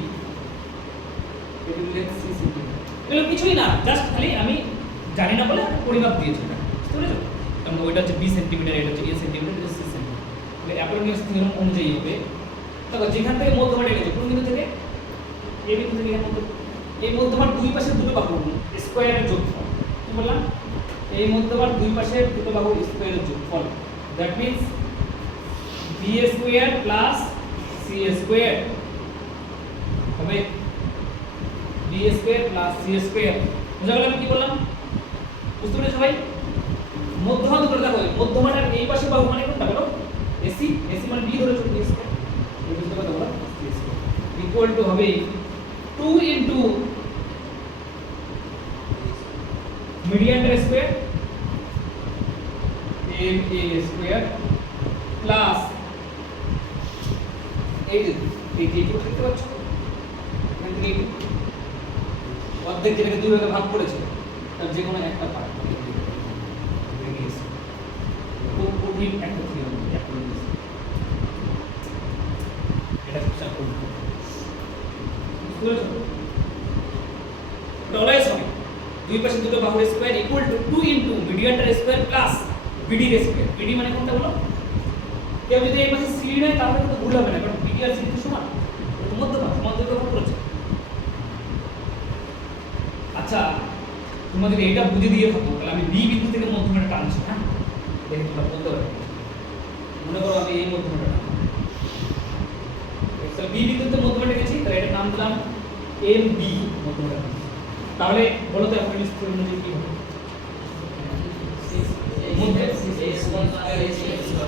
এটা লেন্থ সি সেন্টিমিটার। এগুলো কিছুই না, জাস্ট খালি আমি জানি না বলে পরিমাপ দিয়েছি, এটা বুঝতে পেরেছো? কারণ ওইটা হচ্ছে বি সেন্টিমিটার, এটা হচ্ছে এ সেন্টিমিটার, এটা সি সেন্টিমিটার। তাহলে অ্যাপোলোনিয়াস থিওরাম অনুযায়ী হবে, দেখো যেখান থেকে মধ্যমাটা গেছে, কোন বিন্দু থেকে, এ বিন্দু থেকে এই মধ্যমার দুই পাশে দুটো বাহু স্কয়ারের যোগফল, কি বললাম, এই মধ্যমার দুই পাশে দুটো বাহু স্কয়ারের যোগফল, that means B square plus C square হবে B square plus C square. বুঝা গেল আমি কি বললাম? বুঝতে পেরেছো সবাই? মধ্যমা দুটো দেখো, মধ্যমাটার এই পাশে বাহু মানে কোনটা বলো, এসি, এসি মানে বি ধরে চলবে স্কয়ার, এই বুঝতে পারছো বলো, সি স্কয়ার ইকুয়াল টু হবে 2 ইনটু মিডিয়ানটার square M A square plus এই যে এইটুকু দেখতে পাচ্ছ, এখান থেকে এইটুকু অর্ধেক যেটাকে দুই ভাগে ভাগ করেছে তার যে কোনো একটা পার্ট খুব কঠিন একটা থিওরাম, এটা হিসাব করব, বুঝতে পেরেছো? ডলার হবে দুই পাশে দুটো বাহুর স্কয়ার ইকুয়াল টু 2 ইনটু মিডিয়ানটার স্কয়ার প্লাস বিডি এর স্কয়ার। বিডি মানে কোনটা বলো? কেউ যদি এই পাশে সি নেয় তাহলে তো ভুল হবে না, কারণ বিডি আর সি সমান, তো মধ্যমা সমান দুটো ভাগ করেছে। আচ্ছা তোমাদের এটা বুঝে দিয়ে থাকো, তাহলে আমি বি বিন্দু থেকে মধ্যমাটা টানছি, হ্যাঁ দেখে তোমরা বলতে পারবে। মনে করো আমি এই মধ্যমাটা টানলাম, তাহলে বি বিন্দুতে মধ্যমাটা গেছি, তাহলে এটার নাম দিলাম এম বি মধ্যমাটা। তাহলে বলো তো অ্যাপোলোনিয়াস থিওরাম অনুযায়ী কি হবে?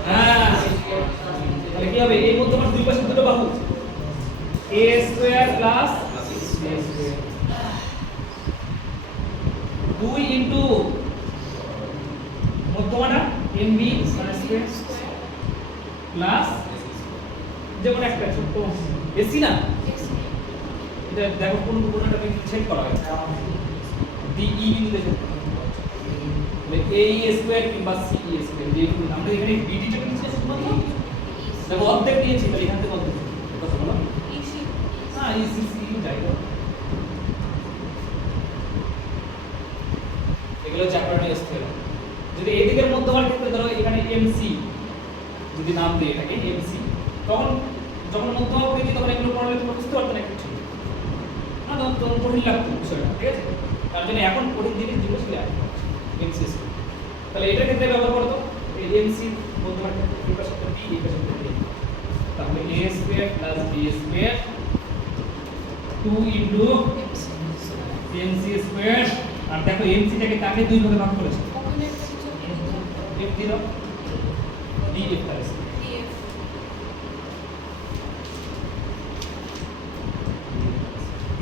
হ্যাঁ তাহলে কি হবে, এই মধ্যমার দুই পাশে দুটো বাহু a square plus b square 2 into মধ্যমাটা mb স্কয়ার প্লাস যেমন একটা ছোট এসি না, এটা দেখো কোন কোনটা বিন্দু চেক করা হয়, ডি ই বিন্দুতে চেক করা হয়, মানে a স্কয়ার কিংবা c স্কয়ার, যেগুলো আমরা এখানে বিডি টা নিচে শুধুমাত্র দেখো অর্ধেক দিয়েছি, তাহলে এখান থেকে অর্ধেক কত বলো, হ্যাঁ ইসি যাই হোক, এগুলো হচ্ছে অ্যাপোলোনিয়াস থিওরাম। যদি এদিকের মধ্যমার ক্ষেত্রে ধরো এখানে এমসি যদি নাম দেই এটাকে এমসি, তখন যখন মধ্যমা পেয়েছি তখন এগুলো পড়লে তোমরা বুঝতে পারতে না কিছু, তখন কঠিন লাগতো বিষয়টা, ঠিক আছে? তার জন্য এখন কঠিন জিনিস যেগুলো সেগুলো অ্যাড করা এমসি স্কোয়ার। তাহলে এটার ক্ষেত্রে ব্যবহার করতো এই এমসি বলতে পারতো এই পাশে বি এই পাশে বি, তাহলে a square plus b square 2 into mc square. আর দেখো mc টাকে কাকে দুই ভাগে ভাগ করেছে, f0 df প্লাস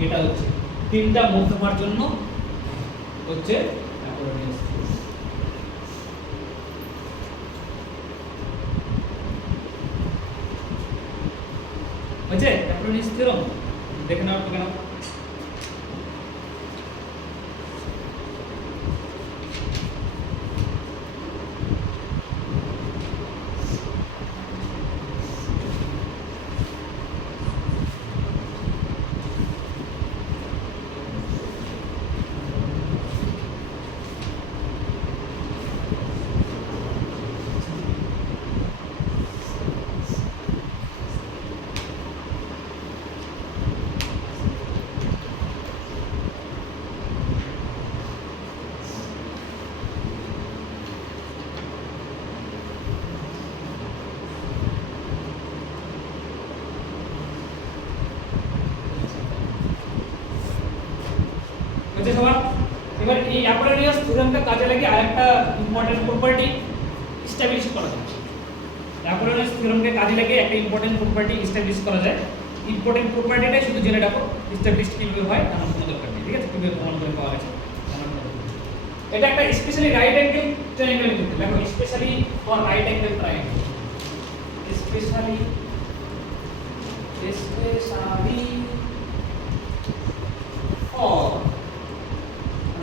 এটা হচ্ছে তিনটা মধ্যমার জন্য হচ্ছে অ্যাপোলোনিয়াস থিওরেম। হচ্ছে অ্যাপোলোনিয়াস থিওরেম দেখে নাও কেন। হচ্ছে সবার এবার এই অ্যাপোলোনিয়াস থিওরেমটা কাজে লাগিয়ে আরেকটা ইম্পর্টেন্ট প্রপার্টি এস্টাবলিশ করা যায়। অ্যাপোলোনিয়াস থিওরেমকে কাজে লাগিয়ে একটা ইম্পর্টেন্ট প্রপার্টি এস্টাবলিশ করা যায়। ইম্পর্টেন্ট প্রপার্টিটা শুধু জেনে রাখো, এস্টাবলিশ কিভাবে হয় আমার কোনো দরকার নেই, ঠিক আছে? কিভাবে প্রমাণ করে পাওয়া গেছে এটা একটা স্পেশালি রাইট অ্যাঙ্গেল ট্রায়াঙ্গেলের ক্ষেত্রে দেখো, specially for right angle triangle, specially for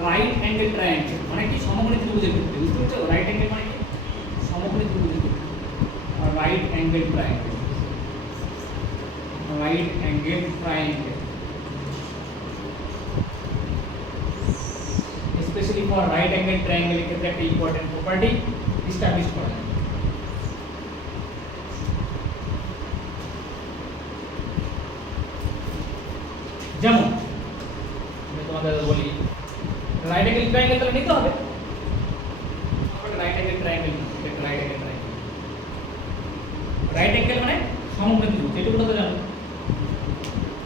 right angle triangle মানে কি সমকোণী ত্রিভুজের ক্ষেত্রে, বুঝতে পেরেছো? রাইট অ্যাঙ্গেল মানে কি সমকোণী ত্রিভুজের ক্ষেত্রে, আর right angle triangle, right angle triangle specially for right angle ট্রায়াঙ্গেলের ক্ষেত্রে একটা ইম্পর্টেন্ট প্রপার্টি এস্টাবলিশ করা যায়। যেমন আমি তোমাদের বলি রাইট অ্যাঙ্গেল ট্রায়াঙ্গেল তাহলে নিতে হবে, রাইট অ্যাঙ্গেল ট্রায়াঙ্গেল, এটা right angle triangle, right angle মানে সমকোণী ত্রিভুজ, এটুকু তো জানো।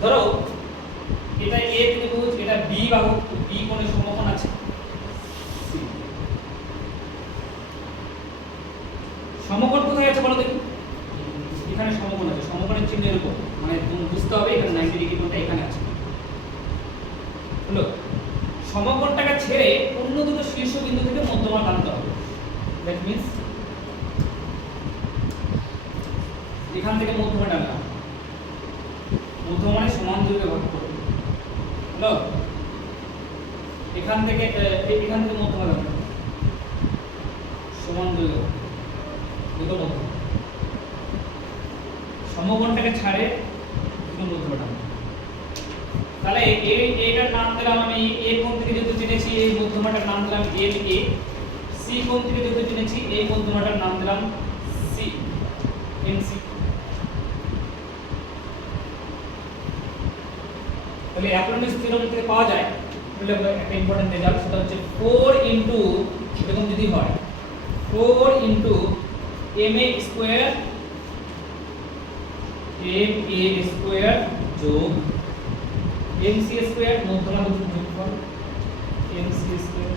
ধরো এটা a ত্রিভুজ, এটা b বাহু, b কোণে সমকোণ আছে, সমকোণ কোথায় আছে বলো দেখি? এখানে সমকোণ আছে, সমকোণের চিহ্নের উপর, মানে তুমি বুঝতে হবে এখানে 90 ডিগ্রি কোণটা এখানে আছে। হলো সমকোণটাকে ছেড়ে অন্য দুটো শীর্ষবিন্দু থেকে মধ্যমা টানতে হবে। দ্যাট মিন্স এখান থেকে মধ্যমা টানলাম, মধ্যমা মানে সমান দূরে ভাগ করব। হলো এখান থেকে মধ্যমা টানলাম, সমান দূরে দুটো মধ্যমা, সমকোণটাকে ছাড়ে দুটো মধ্যমা টানলাম। তাহলে এটার নাম দিলাম আমি এ কোণ থেকে যেহেতু চিনেছি এই মধ্যমাটার নাম দিলাম এল এ, সি কোণ থেকে যেহেতু চিনেছি এই মধ্যমাটার নাম দিলাম সি এন সি। তাহলে অ্যাপোলোনিয়াস থিওরেম থেকে পাওয়া যায় তাহলে একটা ইম্পর্টেন্ট রেজাল্ট, সেটা হচ্ছে 4 ইনটু এরকম যদি হয় 4 ইনটু এম এ স্কয়ার যোগ mc স্কয়ার মধ্যমা দুটো যোগফল mc square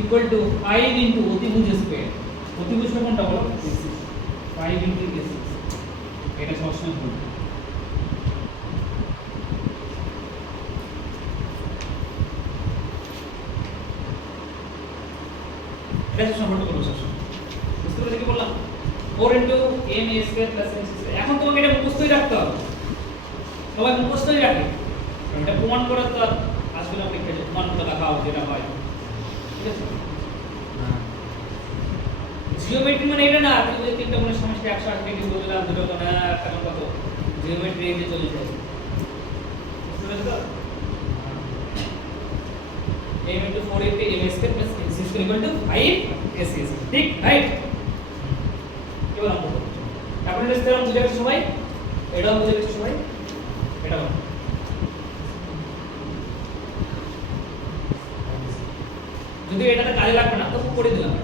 equal two 5 into অতিভুজ স্কয়ার, অতিভুজটা কোনটা বলো? 5 ইনটু a6, এটা সবসময় ভুল। এটা সবসময় ভুল করো সবসময়, বুঝতে পেরেছো কি বললাম? 4 into m a square plus mc square. এখন তোমাকে এটা মুখস্থই রাখতে হবে, সবাই মুখস্থই রাখে, এটা প্রমাণ করার তো আসলে অপেক্ষা যে প্রমাণ করে রাখা হবে যেটা হয়, ঠিক আছে? জিওমেট্রি মানে এটা না তুমি যদি তিনটা কোণের সমষ্টি 180 ডিগ্রি বললাম, দুটো কোণ একটা কোণ কত, জিওমেট্রি এই যে চলে যায়, বুঝতে পেরেছো? m into 4 into m square plus n square equal to 5 s s, ঠিক রাইট? এবার আমরা অ্যাপোলোনিয়াস থিওরেম বুঝে গেছো সবাই? এটাও বুঝে গেছো সবাই? এটাও যদি এটাতে কাজে লাগবে না তখন করে দিলাম।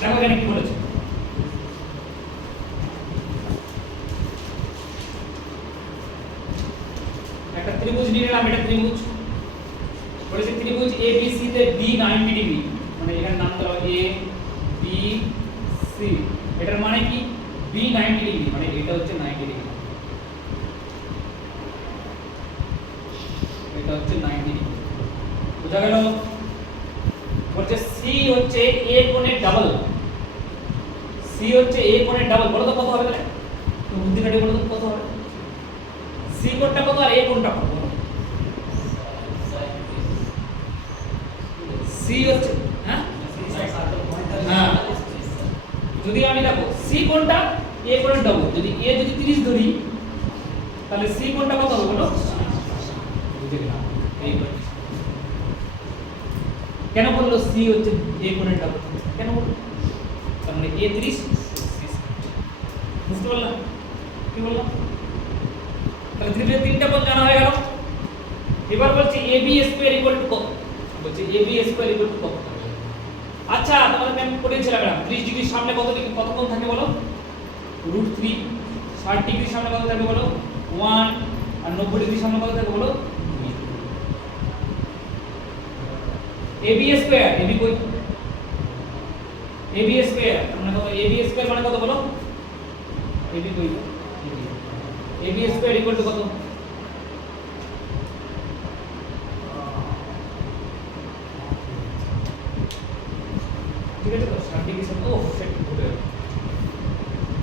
দেখো এখানে কি বলেছে, একটা ত্রিভুজ নিয়ে নিলাম, এটা ত্রিভুজ বলেছে ত্রিভুজ ABC তে B 90 ডিগ্রি, মানে এখানে নাম দেওয়া A B C, এটার মানে কি B 90 ডিগ্রি, মানে এটা হচ্ছে 90 ডিগ্রি, এটা হচ্ছে 90 ডিগ্রি, বুঝা গেল? বলছে C হচ্ছে A কোণের ডাবল, C হচ্ছে A কোণের ডাবল, বলো তো কত হবে তাহলে, তো বুদ্ধি কাটে বলো তো কত হবে, C কোণটা কত আর A কোণটা কত? C হচ্ছে হ্যাঁ হ্যাঁ, যদি আমি দেখো C কোণটা A কোণের ডাবল, যদি A যদি 30 ধরি তাহলে C কোণটা কত হবে বলো? বুঝে গেলাম এই করে। কেন বললো C হচ্ছে A কোণের ডাবল, কেন বললো? তার মানে A 30, বুঝতে পারলাম কি বললাম? তাহলে ধীরে ধীরে তিনটা পদ জানা হয়ে গেল। এবার বলছি AB স্কয়ার ইকুয়াল টু কত, বলছি AB স্কয়ার ইকুয়াল টু কত। আচ্ছা তোমাদের আমি পড়িয়েছিলাম 30 ডিগ্রির সামনে কত ডিগ্রি কত কোণ থাকে বলো? √3। 60 ডিগ্রির সামনে কত থাকে বলো? 1। আর 90 ডিগ্রির সামনে কত থাকে বলো? 2। AB স্কয়ার, AB কই? AB স্কয়ার মানে কত? AB স্কয়ার মানে কত বলো? AB কই? AB স্কয়ার ইকুয়াল টু কত? ঠিক আছে তো 60 ডিগ্রি সামনে, ও সেট ভুলে গেল,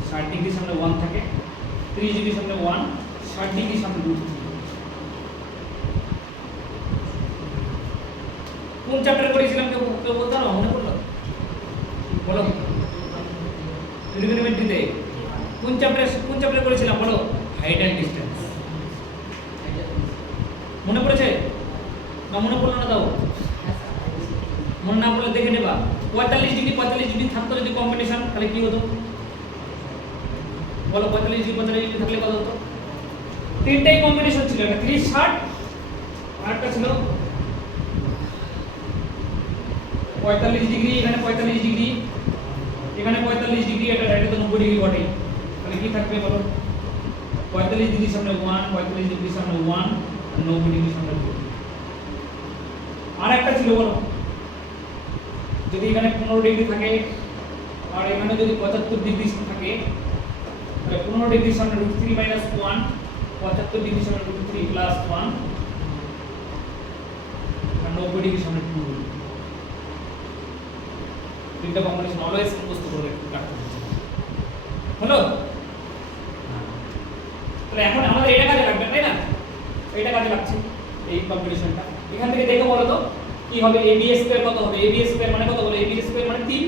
60 ডিগ্রি সামনে 1 থাকে, 30 ডিগ্রি সামনে 1, 60 ডিগ্রি সামনে √3। কোন চ্যাপ্টারে পড়েছিলাম কেউ কেউ বলতে পারো, মনে পড়লো বলো? ট্রিগোনোমেট্রিতে কোন চ্যাপ্টারে পড়েছিলাম বলো? Height and distance. মনে পড়েছে না? মনে পড়লো না? দাও মনে না পড়লে দেখে নেবা। 45 ডিগ্রি থাকতো যদি কম্পিটিশন, তাহলে কি হতো বলো? 45 ডিগ্রি থাকলে কত হতো? তিনটাই কম্বিনেশন ছিল, একটা 30 60 আর একটা ছিল 45 ডিগ্রি, এখানে 45 ডিগ্রি, এখানে 45 ডিগ্রি, এটা তো 90 ডিগ্রি বটে, তাহলে কি থাকবে বলো? 45 ডিগ্রি সামনে 1, 45 ডিগ্রি সামনে 1 আর 90 ডিগ্রি সামনে 2। আর একটা ছিল বলো, যদি এখানে 15 ডিগ্রি থাকে আর এখানে যদি 75 ডিগ্রি থাকে, তাহলে 15 ডিগ্রি সামনে √3 - 1, 75 ডিগ্রি সামনে √3 + 1 আর 90 ডিগ্রি সামনে 2। তিনটা কম্বিনেশন অলওয়েজ মুখস্থ করে রাখতে হবে, হলো? তাহলে এখন আমাদের এটা কাজে লাগবে তাই না? এটা কাজে লাগছে এই কম্বিনেশনটা। এখান থেকে দেখো বলো তো কি হবে? AB স্কয়ার কত হবে? AB স্কয়ার মানে কত বলো? AB স্কয়ার মানে 3,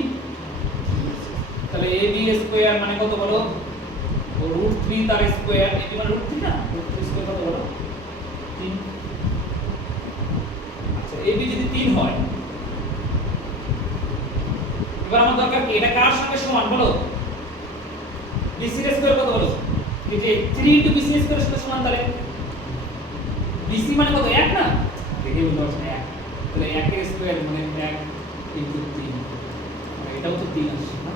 তাহলে AB স্কয়ার মানে কত বলো? √3 তার স্কয়ার, AB মানে √3 না, √3 স্কয়ার কত বলো? 3। আচ্ছা AB যদি 3 হয়, এবার আমার দরকার কি? এটা কার সঙ্গে সমান বলো? BC এর স্কয়ার কত বলো? এই যে 3 * BC স্কয়ার এর সাথে সমান, তাহলে BC মানে কত? 1 না, দেখে বলতে পারছ 1, তাহলে 1 এর স্কয়ার মানে 1 * 3, মানে এটাও তো 3 আসছে না,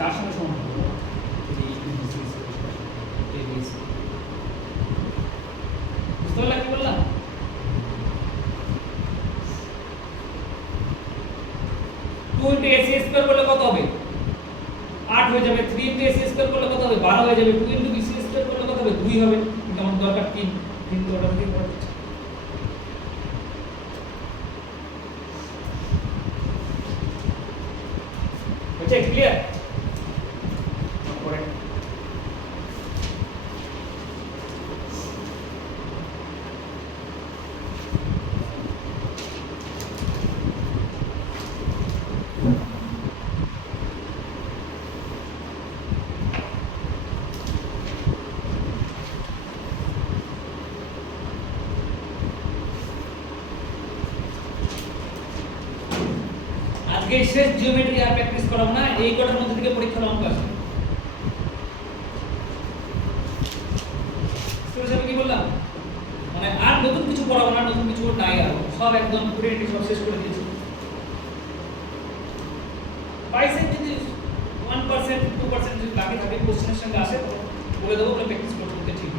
তার সঙ্গে সমান হবে এই BC স্কয়ার, এই BC। বুঝতে পারলা কি বললাম? 2 * AC স্কয়ার করলে কত হবে? 8 হয়ে যাবে। 3 * AC স্কয়ার করলে কত হবে? 12 হয়ে যাবে। 2 * BC স্কয়ার করলে কত হবে? 2 হবে। কিন্তু আমার দরকার 3, কিন্তু ওটা থেকে পড়া হচ্ছে। হচ্ছে ক্লিয়ার? পরে আজকে শেষ জিওমেট্রি আর প্র্যাকটিস করাবো না, এই কটার মধ্যে থেকে পরীক্ষার অঙ্ক আসবে। বুঝতে পেরেছো কি বললাম? পড়াবো না, নতুন কিছু নাই, আর সব একদম পুরোটি সব শেষ করে দিয়েছি। বাইসেপ যদি 1% 2% যদি বাকি থাকে কোশ্চেনের সঙ্গে আসে তো বলে দেবো, বলে প্র্যাকটিস করতে ঠিক।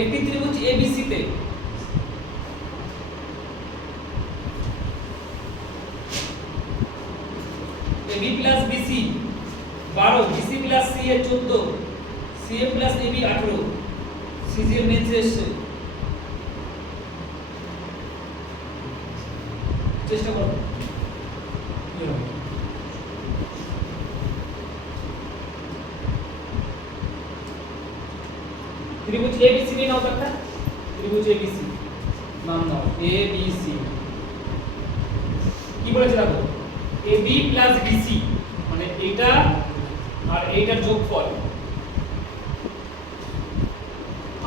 একটি ত্রিভুজ ABC তে AB plus BC 12, BC plus CA 14, CA plus AB 18, CG এর মেন এসে চেষ্টা করো। ত্রিভুজ ABC নিয়ে নাও একটা, ত্রিভুজ ABC নাম নাও ABC। কি বলেছে দেখো, AB প্লাস BC মানে এটা আর এইটার যোগফল।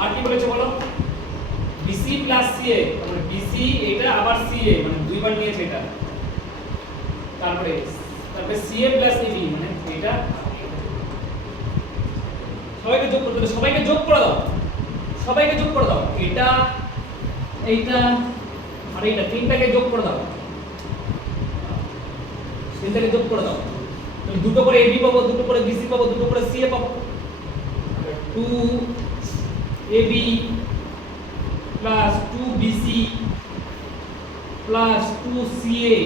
আর কি বলেছে বলো, BC প্লাস CA মানে BC এটা আবার CA মানে দুইবার নিয়েছে এটা, তারপরে CA প্লাস AB মানে এটা। সবাইকে যোগ করতে, সবাইকে যোগ করে দাও, সবাইকে যোগ করে দাও, এটা এইটা আর এইটা তিনটাকে যোগ করে দাও, তিনটাকে যোগ করে দাও। দুটো করে AB পাবো, দুটো করে BC পাবো, দুটো করে CA পাবো। 2AB plus 2BC plus 2CA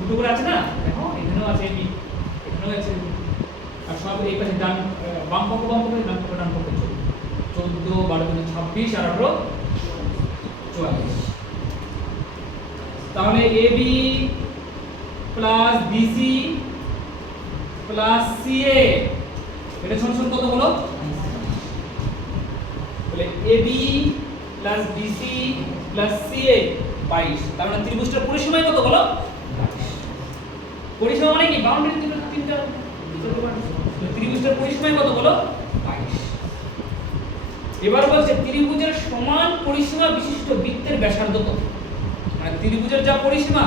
দুটো করে আছে না, দেখো এখানেও আছে AB, এখানেও আছে, আর সব এই পাশে ডান বাম পক্ষ ডান পক্ষ 14 12 26 আর 18 44। তাহলে AB plus BC plus CA এটা সমান কত হলো, বলে AB plus BC plus CA 22। তার মানে ত্রিভুজটার পরিসীমা কত বলো, 22। পরিসীমা মানে কি, বাউন্ডারি তিনটা, ত্রিভুজটার পরিসীমা কত বলো, 22। এবার বলছে ত্রিভুজের সমান পরিসীমা বিশিষ্ট বৃত্তের ব্যাসার্ধ কত। মানে ত্রিভুজের যা পরিসীমা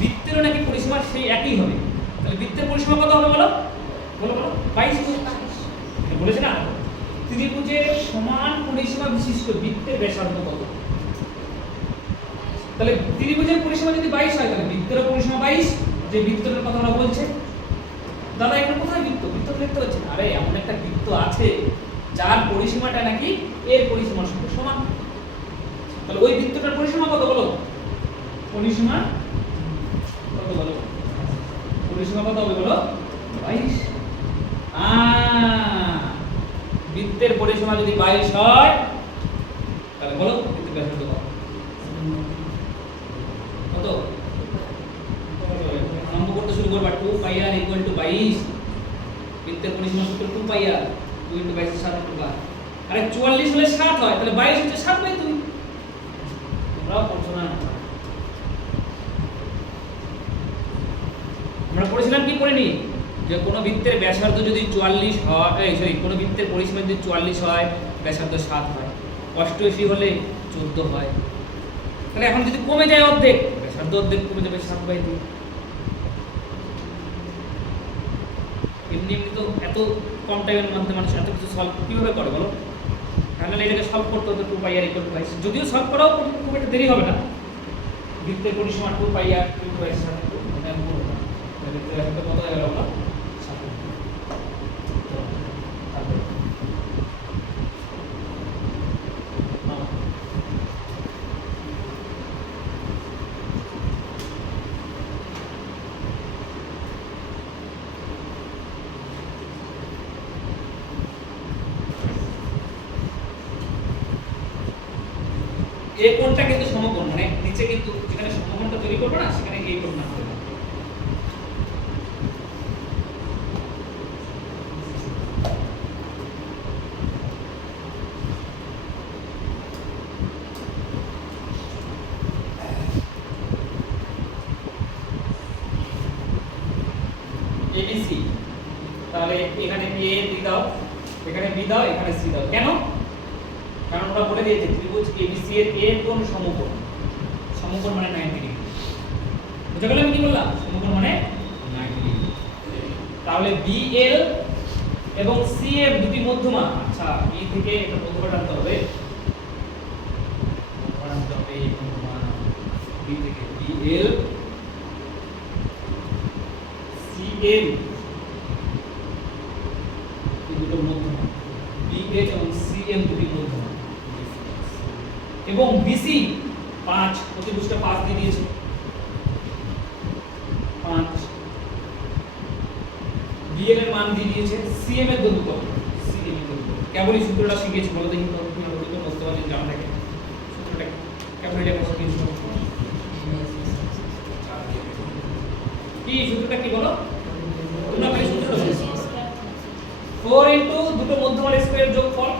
বৃত্তেরও নাকি পরিসীমা সেই একই হবে। তাহলে বৃত্তের পরিসীমা কত হবে বলো, বলো বলো 22 বলেছে না। ত্রিভুজের সমান পরিসীমা বিশিষ্ট বৃত্তের ব্যাসার্ধ কত। তাহলে ত্রিভুজের পরিসীমা যদি 22 হয় তাহলে বৃত্তেরও পরিসীমা 22। যে বৃত্তের কথা আমরা বলছে, দাদা এটা কোথায় বৃত্ত, বৃত্ত দেখতে পাচ্ছেন, আরে এমন একটা বৃত্ত আছে যার পরিসীমাটা নাকি এর পরিসীমার সঙ্গে সমান। তাহলে ওই বৃত্তটার পরিসীমা কত বলো, পরিসীমা কত বলো, পরিসীমা কত হবে বলো, 22। বৃত্তের পরিসীমা যদি 22 হয় তাহলে বলো বৃত্তের ব্যাসার্ধ কত, অঙ্ক করতে শুরু করবা 2 পাই r = 22। বৃত্তের পরিসীমা সূত্র 2 পাই r 2 * 22 7 × আরে 44 হলে 7 হয়, তাহলে 22 হচ্ছে 7/2। তোমরাও পড়ছো না, আমরা পড়েছিলাম কি পড়িনি, যে কোনো বৃত্তের ব্যাসার্ধ যদি 44 হয়, কোনো বৃত্তের পরিসীমা যদি 44 হয়, ব্যাসার্ধ 7 হয়, 88 হলে 14 হয়। তাহলে এখন যদি কমে যায় অর্ধেক, ব্যাসার্ধ অর্ধেক কমে যাবে 7/2। এমনি তো এত কম টাইমের মধ্যে মানুষ এত কিছু সলভ কিভাবে করে বলো। তাহলে এটাকে সলভ করতে হতো 2 পাই r = 22। যদিও সলভ করাও খুব একটা দেরি হবে না, বৃত্তের পরিসীমা 2 পাই r = 22 মানে আমি বলবো না। তাহলে এটা কত হয়ে গেল বলো, 7। এই কোণটা কিন্তু সমকোণ, মানে নিচে কিন্তু যেখানে সমকোণটা তৈরি করবে না সেখানে এই কোণ না হবে। ABC, তাহলে এখানে A দি দাও, এখানে B দাও, এখানে C দাও। কেন? কারণ ওরা বলে দিয়েছে ত্রিভুজ ABC এর A কোণ সমকোণ, সমকোণ মানে 90 ডিগ্রি। বুঝা গেল আমি কি বললাম, সমকোণ মানে 90 ডিগ্রি। তাহলে বিএল এবং সিএম দুটি মধ্যমা। আচ্ছা, বি থেকে একটা মধ্যমা টানতে হবে, বি থেকে বিএল সিএম দুটো মধ্যমা, বিএল এবং সিএম দুটি মধ্যমা, এবং বিসি 5 প্রতিভুজটা 5 দিয়ে দিয়েছে 5, বিএল এর মান দিয়ে দিয়েছে, সিএম এর দৈর্ঘ্য কত, সিএম এর দৈর্ঘ্য কেবলই সূত্রটা শিখেছি, বলো দেখি তো কি হবে, তো বুঝতে পারছেন জানা থাকে সূত্রটা কেবল এটা কত কি সূত্রটা কি বলো তোমরা খালি সূত্রটা বলো, 4 ইনটু দুটো মধ্যমার স্কয়ার যোগফল,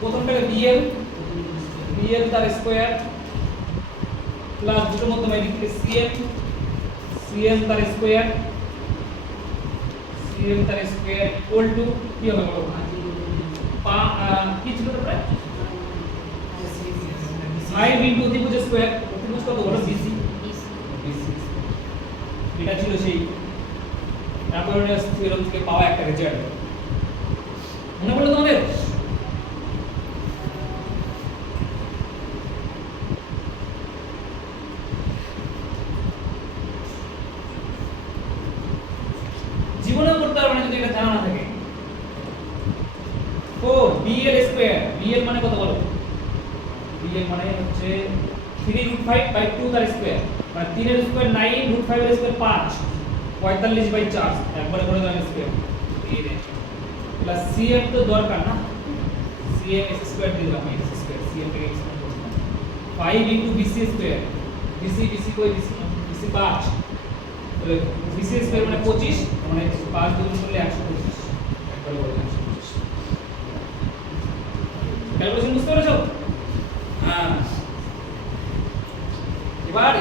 প্রথমটাকে বিএল, বিএল তার স্কয়ার প্লাস দুটো মধ্যমা এদিক থেকে সিএম, সিএম তার স্কয়ার, সিএম তার স্কয়ার ইকুয়াল টু কি হবে বলো, কি ছিল তোমরা 5 ইনটু অতিভুজ স্কয়ার, অতিভুজ কত বলো বিসি, এটা ছিল সেই অ্যাপোলোনিয়াস থিওরেম থেকে পাওয়া একটা রেজাল্ট, মনে পড়লো তোমাদের? জীবনে করতে পারবে না যদি এটা জানা না থাকে। 4 bl স্কয়ার, bl মানে কত বলো, bl মানে হচ্ছে 3√5/2 তার স্কয়ার, মানে 3 এর স্কয়ার 9, √5 এর স্কয়ার 5, 45/4 একবারে করে দাও স্কয়ার, এই রে প্লাস cm তো দরকার না, cm x স্কয়ার দিয়ে দিলাম, x স্কয়ার cm থেকে x স্কয়ার করলাম, 5 ইনটু bc স্কয়ার, bc কই bc 5, তাহলে bc স্কয়ার মানে 25, মানে 5 গুণ করলে 125, একবারে করে দিলাম 125। ক্যালকুলেশন বুঝতে পেরেছো? হ্যাঁ, এবার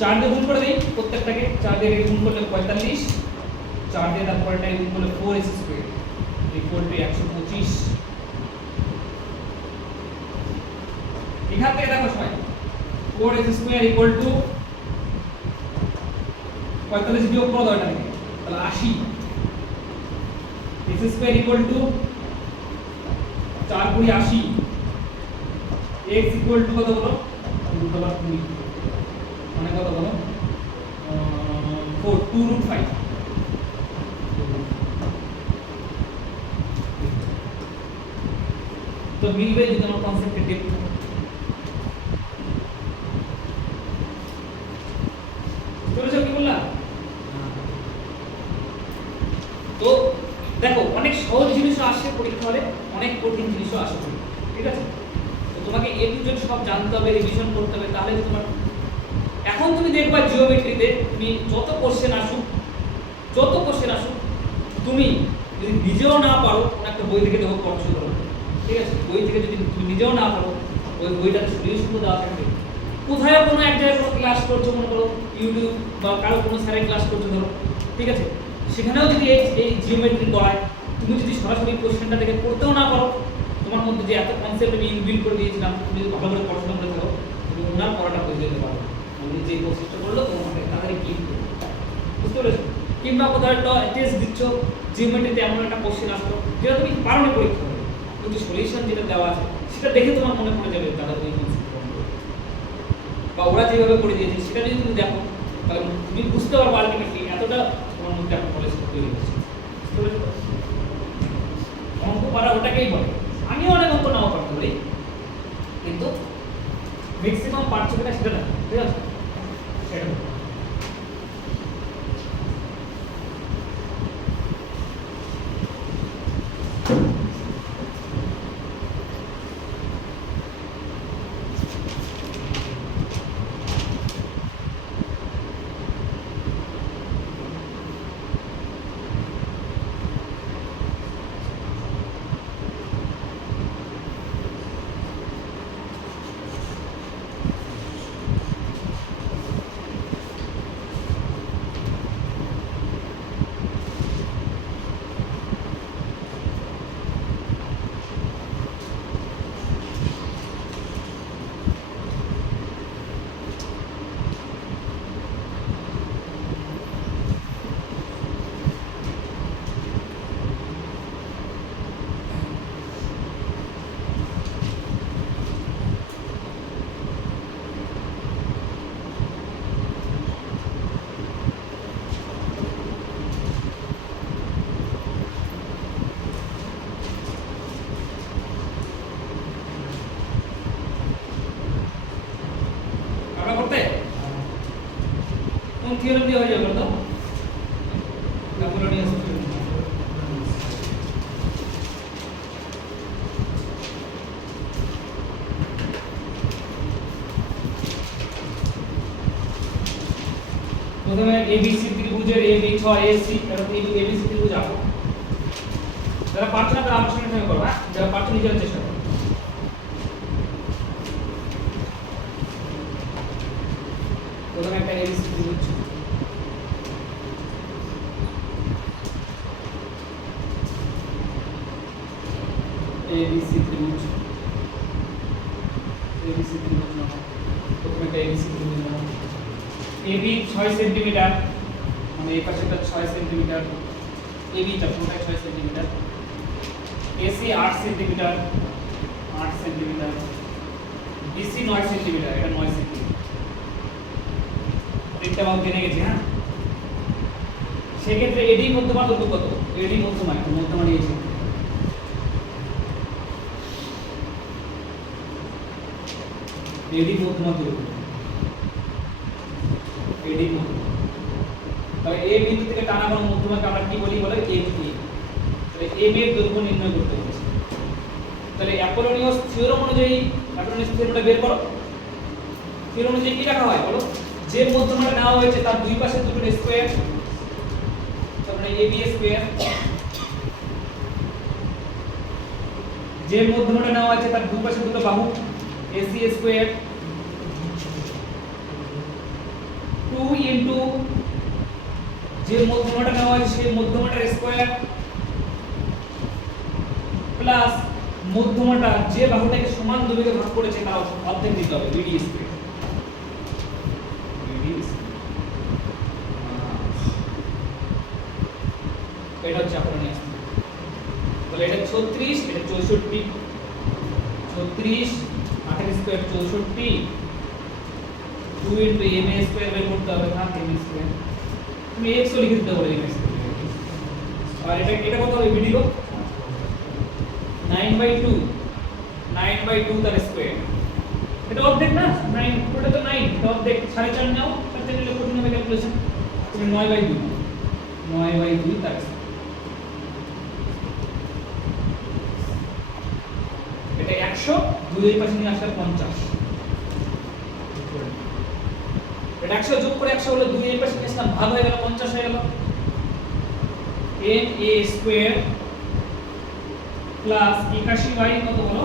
4 দিয়ে গুণ করে দেই প্রত্যেকটাকে, 4 দিয়ে গুণ করলে 45, 4 দিয়ে তারপরটাকে গুণ করলে 4x স্কয়ার ইকুয়াল টু 125। এখান থেকে দেখো সবাই 4x স্কয়ার ইকুয়াল টু 45 বিয়োগ করে দাও এটা থেকে, তাহলে 80, x square equal two 4 × 80, x equal to কত বলো, √20 মানে কত বলো 4 2√5, তো মিলবে যদি আমার কনসেপ্টে ডেপ থাকে। বুঝছো কি বললাম? তো দেখো অনেক সহজ জিনিসও আসে পরীক্ষা হলে, অনেক কঠিন জিনিসও আসে পরীক্ষা, ঠিক আছে? তো তোমাকে এ টু জেড সব জানতে হবে, রিভিশন করতে হবে, তাহলে তোমার এখন তুমি দেখবা জিওমেট্রিতে তুমি যত কোশ্চেন আসুক তুমি যদি নিজেও না পারো একটা বই থেকে দেখো পড়ছো ধরো, ঠিক আছে? বই থেকে যদি তুমি নিজেও না পারো, ওই বইটাতে সলিউশন দেওয়া থাকবে, কোথায় কোনো এক জায়গায় কোনো ক্লাস করছো, মনে করো ইউটিউব বা কারো কোনো স্যারের ক্লাস করছো ধরো, ঠিক আছে? সেখানেও যদি এই জিওমেট্রি করায়, তুমি যদি সরাসরি কোশ্চেনটা দেখে পড়তেও না পারো, তোমার মধ্যে যে এত কনসেপ্ট আমি ইনবিল্ড করে দিয়েছিলাম, তুমি যদি ভালো করে পড়াশোনা করে থাকো, তুমি ওনার পড়াটা বুঝে যেতে পারো, উনি যে কোশ্চেনটা করলো তোমাকে তাড়াতাড়ি ক্লিক করবে, বুঝতে পেরেছো? কিংবা কোথাও একটা টেস্ট দিচ্ছ, জিওমেট্রিতে এমন একটা কোশ্চেন আসলো যেটা তুমি পারো না পরীক্ষা হবে, কিন্তু সলিউশন যেটা দেওয়া আছে সেটা দেখে তোমার মনে পড়ে যাবে দাদা তুমি কনসেপ্ট বা ওরা যেভাবে করে দিয়েছে সেটা যদি তুমি দেখো, তাহলে তুমি বুঝতে পারবে আলটিমেটলি এতটা তোমার মধ্যে একটা নলেজ তৈরি হচ্ছে। অঙ্ক পারা ওটাকেই বলে, আমিও অনেক অঙ্ক নাও পারতে পারি, কিন্তু ম্যাক্সিমাম পারছো কিনা সেটা না, ঠিক আছে? সেটা কোন থিওরেম দিয়ে হয়ে যাবে বলো তো? অ্যাপোলোনিয়াস থিওরেম। প্রথমে ABC ত্রিভুজের AB 6 AC এরকম ABC ত্রিভুজ আঁকো। যারা পারছো না তারা আমার সঙ্গে সঙ্গে করো, হ্যাঁ? যারা পারছো নিজেরা চেষ্টা করো। প্রথমে একটা ABC ত্রিভুজ, ABC ত্রিভুজ, ABC ত্রিভুজ নাও। প্রথমে একটা ABC ত্রিভুজ নাও। AB 6 সেন্টিমিটার, মানে এই পাশেটা 6 সেন্টিমিটার, AB টা পুরোটা 6 centimetre, AC 8 centimetre, 8 centimetre, BC 9 centimetre, এটা 9 সেন্টিমিটার। তিনটা মাপ জেনে গেছি, হ্যাঁ? সেক্ষেত্রে AD মধ্যমা দৈর্ঘ্য কত? AD মধ্যমা, মধ্যমা নিয়েছি। AD মধ্যমা দৈর্ঘ্য, AD মধ্যমা। তাহলে A বিন্দু থেকে টানা কোণ মধ্যমাকে আমরা কি বলি? বলে FA। তাহলে AB এর দৈর্ঘ্য নির্ণয় করতে বলেছে। তাহলে অ্যাপোলোনিয়াস থিওরেম অনুযায়ী অ্যাপোলোনিয়াস থিওরেমটা বের করো। থিওরেম অনুযায়ী কি রাখা হয় বলো? যে মধ্যমাটা নেওয়া হয়েছে তার দুই পাশে দুটোর স্কয়ার, তারপরে AB স্কয়ার। যে মধ্যমাটা নেওয়া হয়েছে তার দুই পাশে দুটো বাহু, AC স্কয়ার 2 ইনটু যে মধ্যমাটা নেওয়া হয়েছে সেই মধ্যমাটার স্কয়ার প্লাস মধ্যমাটা যে বাহুটাকে সমান দুই ভাগে ভাগ করেছে তার অর্ধেক দিতে হবে, BD স্কয়ার। এটা হচ্ছে অ্যাপোলোনিয়াস। তাহলে এটা 36, এটা 64, 36 8 স্কয়ার 64, 2 ইনটু MA স্কয়ার বের করতে হবে, না MA স্কয়ার তুমি x ও লিখে দিতে পারো, MA স্কয়ার। আর এটা কত হবে BD গো? 9/2, 9/2 তার স্কয়ার। এটা অর্ধেক না? 9 পুরোটা তো 9, এটা অর্ধেক। 4.5 নাও, 4.5 নিলে কঠিন হবে ক্যালকুলেশন। তুমি 9/2, 9/2 তার স্কয়ার। এটা 100, দুই এর পাশে নিয়ে আসলে 50। এটা 100 যোগ করে 100 হলো, দুই এর পাশে নিয়ে আসলাম, ভাগ হয়ে গেল 50 হয়ে গেল। MA স্কয়ার প্লাস 81/, কত হলো?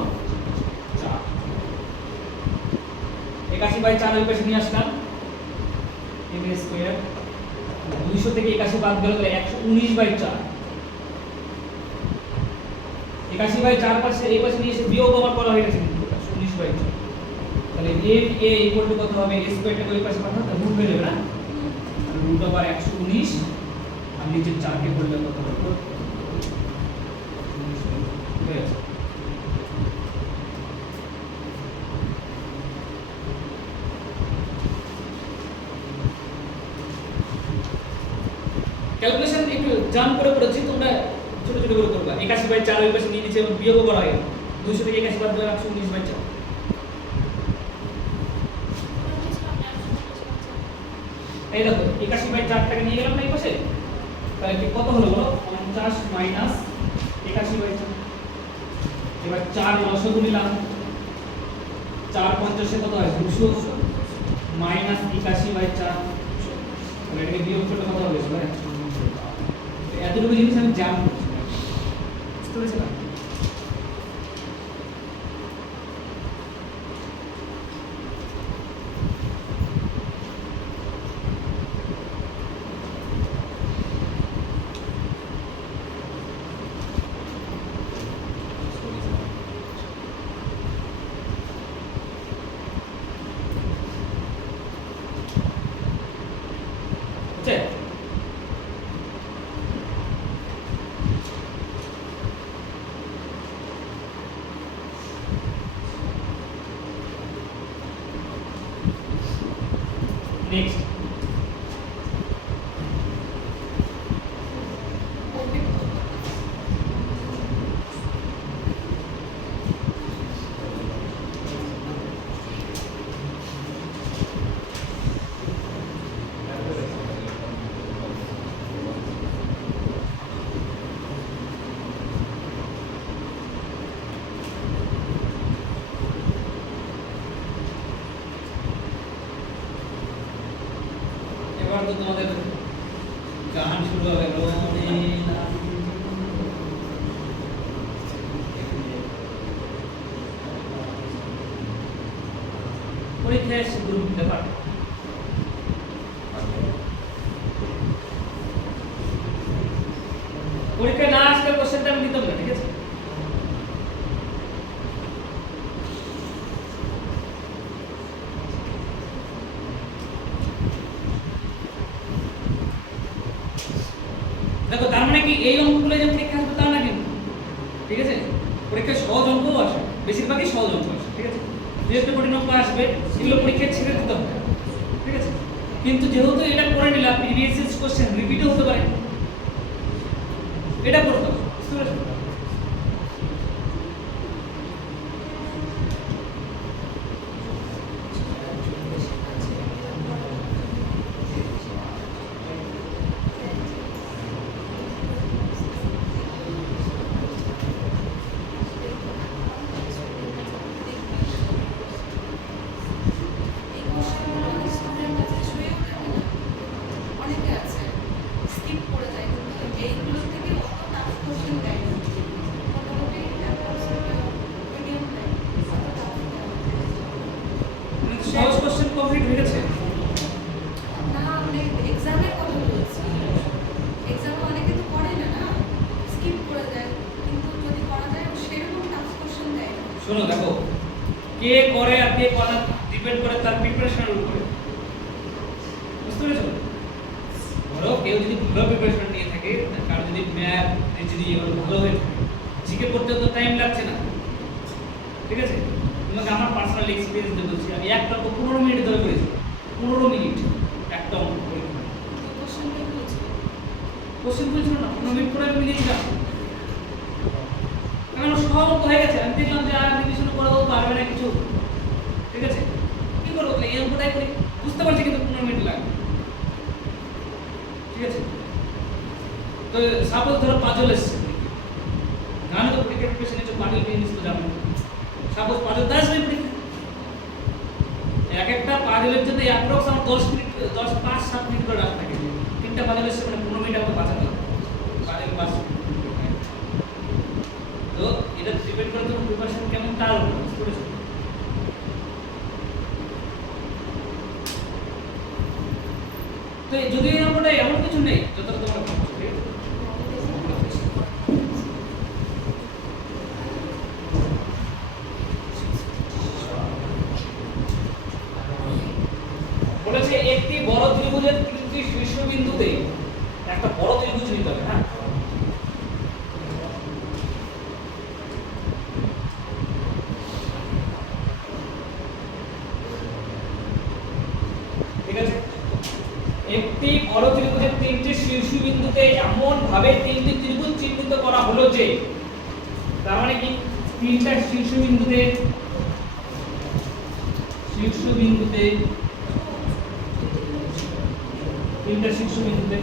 4। 81/4 ওই পাশে নিয়ে আসলাম, MA স্কয়ার 200 থেকে 81 বাদ গেল, তাহলে 119/4। 81/4 পাশে এই পাশে নিয়ে এসে বিয়োগ আবার করা হয়ে গেছে, 119/4। তাহলে MA ইকুয়াল টু কত হবে? a স্কয়ারটাকে ওই পাশে পাঠাও, তাহলে রুট হয়ে যাবে না? রুট ওভার 119 আর নিচে 4 কে করলে কত হবে? ঠিক আছে। ক্যালকুলেশন একটু জাম্প করে করেছি, তোমরা ছোট ছোট করে করবা। 81/4 ওই পাশে নিয়ে নিচে বিয়োগ করা হয়, 200 থেকে 81 বাদ দিলে 119/4। এই দেখো 81/4 টাকা নিয়ে গেলাম না এই পাশে, তাহলে কি কত হলো বলো? 50 মাইনাস 81/4। এবার 4 লসাগু নিলাম, 4 50 এ কত হয়? 200 মাইনাস 81/4। তাহলে এটাকে বিয়োগ করলে কত হবে? এতটুকু জিনিস আমি জাম্প করছি, বুঝতে পেরেছিলাম? নেক্সট এবার তো তোমাদের গান শুরু হবে রোনে না পরীক্ষায় এসে গ্রুপ দিতে পারবে পরীক্ষা না আসলে কোশ্চেনটা আমি দিতাম না ঠিক আছে দেখো তার মানে কি এই অঙ্কগুলো যে পরীক্ষা আসবে তা না কিন্তু ঠিক আছে পরীক্ষায় সহজ অঙ্কও আসে বেশিরভাগই সহজ অঙ্ক আসে ঠিক আছে যেহেতু কঠিন অঙ্ক আসবে এগুলো পরীক্ষায় ছেড়ে দিতে হবে ঠিক আছে কিন্তু যেহেতু এটা করে নিলাম প্রিভিয়াস ইয়ার্স কোশ্চেন রিপিটও হতে পারে এটা করতে হবে বুঝতে পেরেছো সহজ কোশ্চেন কমপ্লিট হয়ে গেছে না মানে এক্সামের কথা বলছি এক্সামে অনেকে তো করে না না স্কিপ করে যায় কিন্তু যদি করা যায় সেরকম টাফ কোশ্চেন দেয় না শোনো দেখো কে করে আর কে করে ডিপেন্ড করে তার প্রিপারেশনের উপরে বুঝতে পেরেছো ধরো কেউ যদি ভালো প্রিপারেশন নিয়ে থাকে কারো যদি ম্যাথ রিজনিং এগুলো ভালো হয়ে থাকে জিকে পড়তে তো টাইম লাগছে না ঠিক আছে তোমাকে আমার পার্সোনাল এক্সপেরিয়েন্স দিয়ে বলছি আমি একটা অঙ্ক 15 মিনিট ধরে করেছি 15 মিনিট একটা অঙ্ক করে কোশ্চেনটা বুঝছো কোশ্চেন বুঝছো না 15 মিনিট পরে আমি মিলিয়ে দিলাম কারণ সব অঙ্ক হয়ে গেছে আমি দেখলাম যে আর রিভিশন করাও পারবে না কিছু ঠিক আছে কি করবো তাহলে এই অঙ্কটাই করি বুঝতে পারছি কিন্তু 15 মিনিট লাগবে ঠিক আছে তো সাপোজ ধরো পাজল এসছে গানে তো পরীক্ষা প্রিপারেশন নিচ্ছ পাজল জিনিস তো জানো সাপোজ পাজল 10 মিনিট পরীক্ষা এক একটা পাজলের জন্য অ্যাপ্রক্স আমার 10 মিনিট 5-7 মিনিট করে রাখতে থাকে তিনটা পাজল এসছে মানে 15 মিনিট আমাকে বাঁচাতে হবে পাজল 5 তো এটা ডিপেন্ড করে তোমার প্রিপারেশন কেমন তার উপর বুঝতে পেরেছো তো যদি এই অঙ্কটা এমন কিছু নেই যতটা তোমরা ভাবছো ঠিক আছে বলেছে একটি বড় ত্রিভুজের তিনটি শীর্ষবিন্দুতে একটা বড় ত্রিভুজ নিতে হবে হ্যাঁ ঠিক আছে একটি বড় ত্রিভুজের তিনটি শীর্ষবিন্দুতে এমন ভাবে তিনটি ত্রিভুজ চিহ্নিত করা হলো যে তার মানে কি তিনটা শীর্ষবিন্দুতে তিনটা শীর্ষবিন্দুতে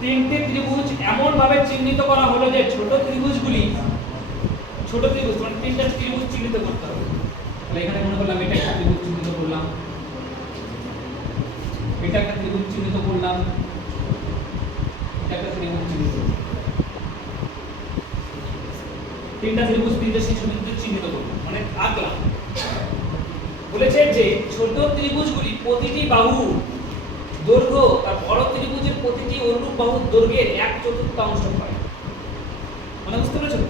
তিনটি ত্রিভুজ এমন ভাবে চিহ্নিত করা হলো যে ছোট ত্রিভুজ মানে তিনটা ত্রিভুজ চিহ্নিত করতে হবে তাহলে এখানে মনে করলাম এটা একটা ত্রিভুজ চিহ্নিত করলাম এটা একটা ত্রিভুজ চিহ্নিত করলাম এটা একটা ত্রিভুজ চিহ্নিত করলাম তিনটা ত্রিভুজ তিনটা শীর্ষবিন্দু চিহ্নিত করলাম মানে আঁকলাম বলেছে যে ছোট ত্রিভুজগুলি প্রতিটি বাহু দৈর্ঘ্য আর বড় ত্রিভুজের প্রতিটি অনুরূপ বাহুর দৈর্ঘ্যের 1/4 হয় মানে বুঝতে পেরেছো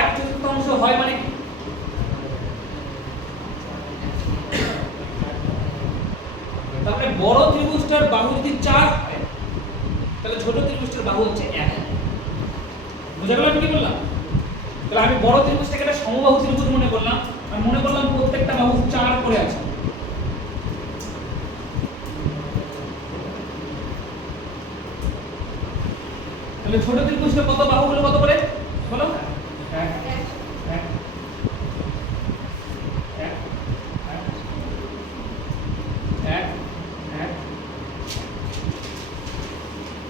1/4 হয় মানে কি তাহলে বড় ত্রিভুজটার বাহু যদি 4 হয় তাহলে ছোট ত্রিভুজটার বাহু হচ্ছে 1 বুঝা গেল আমি কি বললাম তাহলে আমি বড় ত্রিভুজটাকে একটা সমবাহু ত্রিভুজ মনে করলাম আর মনে করলাম প্রত্যেকটা বাহু 4 করে আছে তাহলে ছোট ত্রিভুজটা কত বাহুগুলো কত করে বলো 1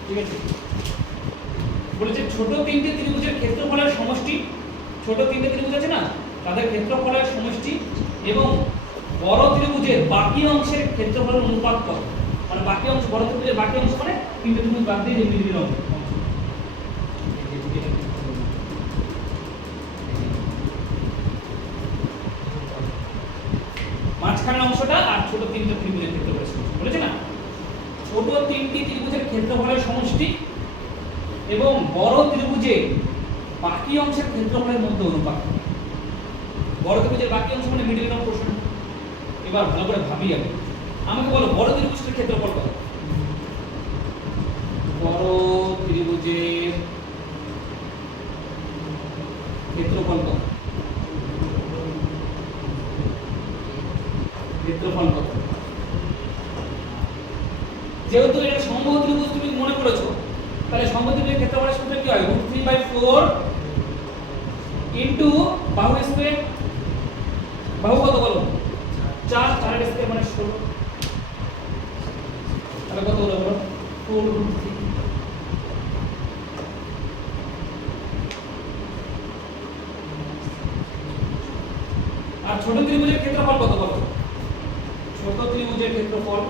ঠিক আছে বলেছে ছোট তিনটি ত্রিভুজের ক্ষেত্রফলের সমষ্টি ছোট তিনটে ত্রিভুজ আছে না, তাদের ক্ষেত্রফলের সমষ্টি এবং বড় ত্রিভুজের বাকি অংশের ক্ষেত্রফলের অনুপাত কত। মানে বাকি অংশ, বড় ত্রিভুজের বাকি অংশ মানে তিনটে ত্রিভুজ বাদ দিয়ে যে মিডিল অংশ, মাঝখানের অংশটা আর ছোট তিনটে ত্রিভুজের ক্ষেত্রফলের সমষ্টি বলেছে না। ছোট তিনটি ত্রিভুজের ক্ষেত্রফলের সমষ্টি এবং বড় ত্রিভুজের বাকি অংশের ক্ষেত্রফলের মধ্যে অনুপাত। বড় ত্রিভুজের বাকি অংশ মানে মিডল অফ পোরশন। এবার ভালো করে ভাবি আগে, আমাকে বলো বড় ত্রিভুজের ক্ষেত্রফল কত? বড় ত্রিভুজের ক্ষেত্রফল কত? ক্ষেত্রফল কত? যেহেতু এটা সমবাহু ত্রিভুজ তুমি মনে করেছো, তাহলে সমবাহু ত্রিভুজের ক্ষেত্রফলের সূত্র কি হয়? √3/4 ইনটু বাহু স্কয়ার। বাহু কত বলো? 4, 4 এর স্কয়ার মানে 16। তাহলে কত হলো বলো? 4√3। আর ছোট ত্রিভুজের ক্ষেত্রফল কত বলো? ছোট ত্রিভুজের ক্ষেত্রফল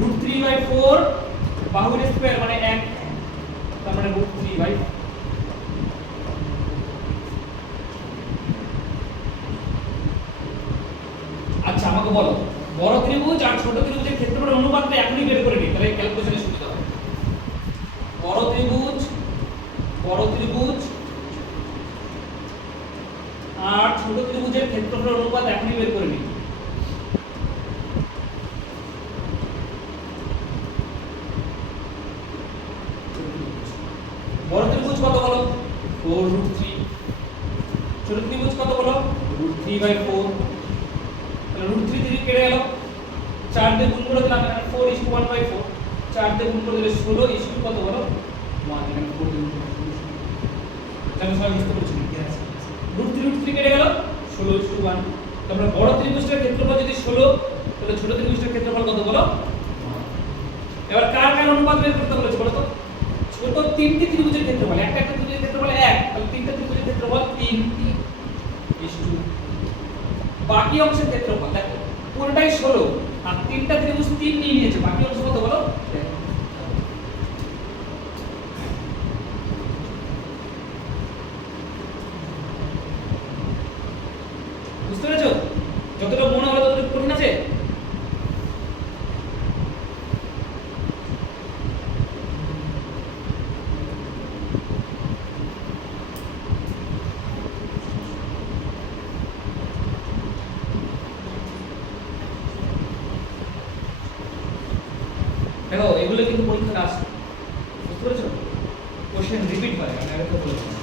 √3/4 বাহুর স্কয়ার মানে 1, তার মানে √3/। আচ্ছা আমাকে বলো বড় ত্রিভুজ আর ছোট ত্রিভুজের ক্ষেত্রফলের অনুপাতটা এখনই বের করে নিই, তাহলে ক্যালকুলেশনে সুবিধা হবে। বড় ত্রিভুজ আর ছোট ত্রিভুজের ক্ষেত্রফলের অনুপাত এখনই বের করে নিই। বড় ত্রিভুজ কত বলো? 4√3। ছোট ত্রিভুজ কত বলো? √3/4। তাহলে √3 থেকে কেটে গেল, 4 দিয়ে গুণ করে দিলাম, এখানে 4:1/4। 4 দিয়ে গুণ করে দিলে 16 ইস্টু কত বলো? 1। এখানে 4 দিয়ে গুণ করে দিলে আমি সবাই বুঝতে পারছি না। √3 কেটে গেল, 16:1। তারপরে বড় ত্রিভুজের ক্ষেত্রফল যদি 16, তাহলে ছোট ত্রিভুজের ক্ষেত্রফল কত বলো? এবার কার কার অনুপাত বের করতে বলেছে বলো তো? ছোট তিনটি ত্রিভুজের ক্ষেত্রফল, একটা ত্রিভুজের ক্ষেত্রফল 1, তাহলে তিনটা ত্রিভুজের ক্ষেত্রফল 3 ইস্টু বাকি অংশের ক্ষেত্রফল। দেখো পুরোটাই 16 আর তিনটা ত্রিভুজ 3 নিয়ে নিয়েছে, বাকি অংশ কত বলো? বুঝতে পেরেছো? যতটা মনে হলো ততটা কঠিন আছে? দেখো এগুলো কিন্তু পরীক্ষায় আসে, বুঝতে পেরেছো? কোশ্চেন রিপিট হয়, আমি আগে তো বলেছি।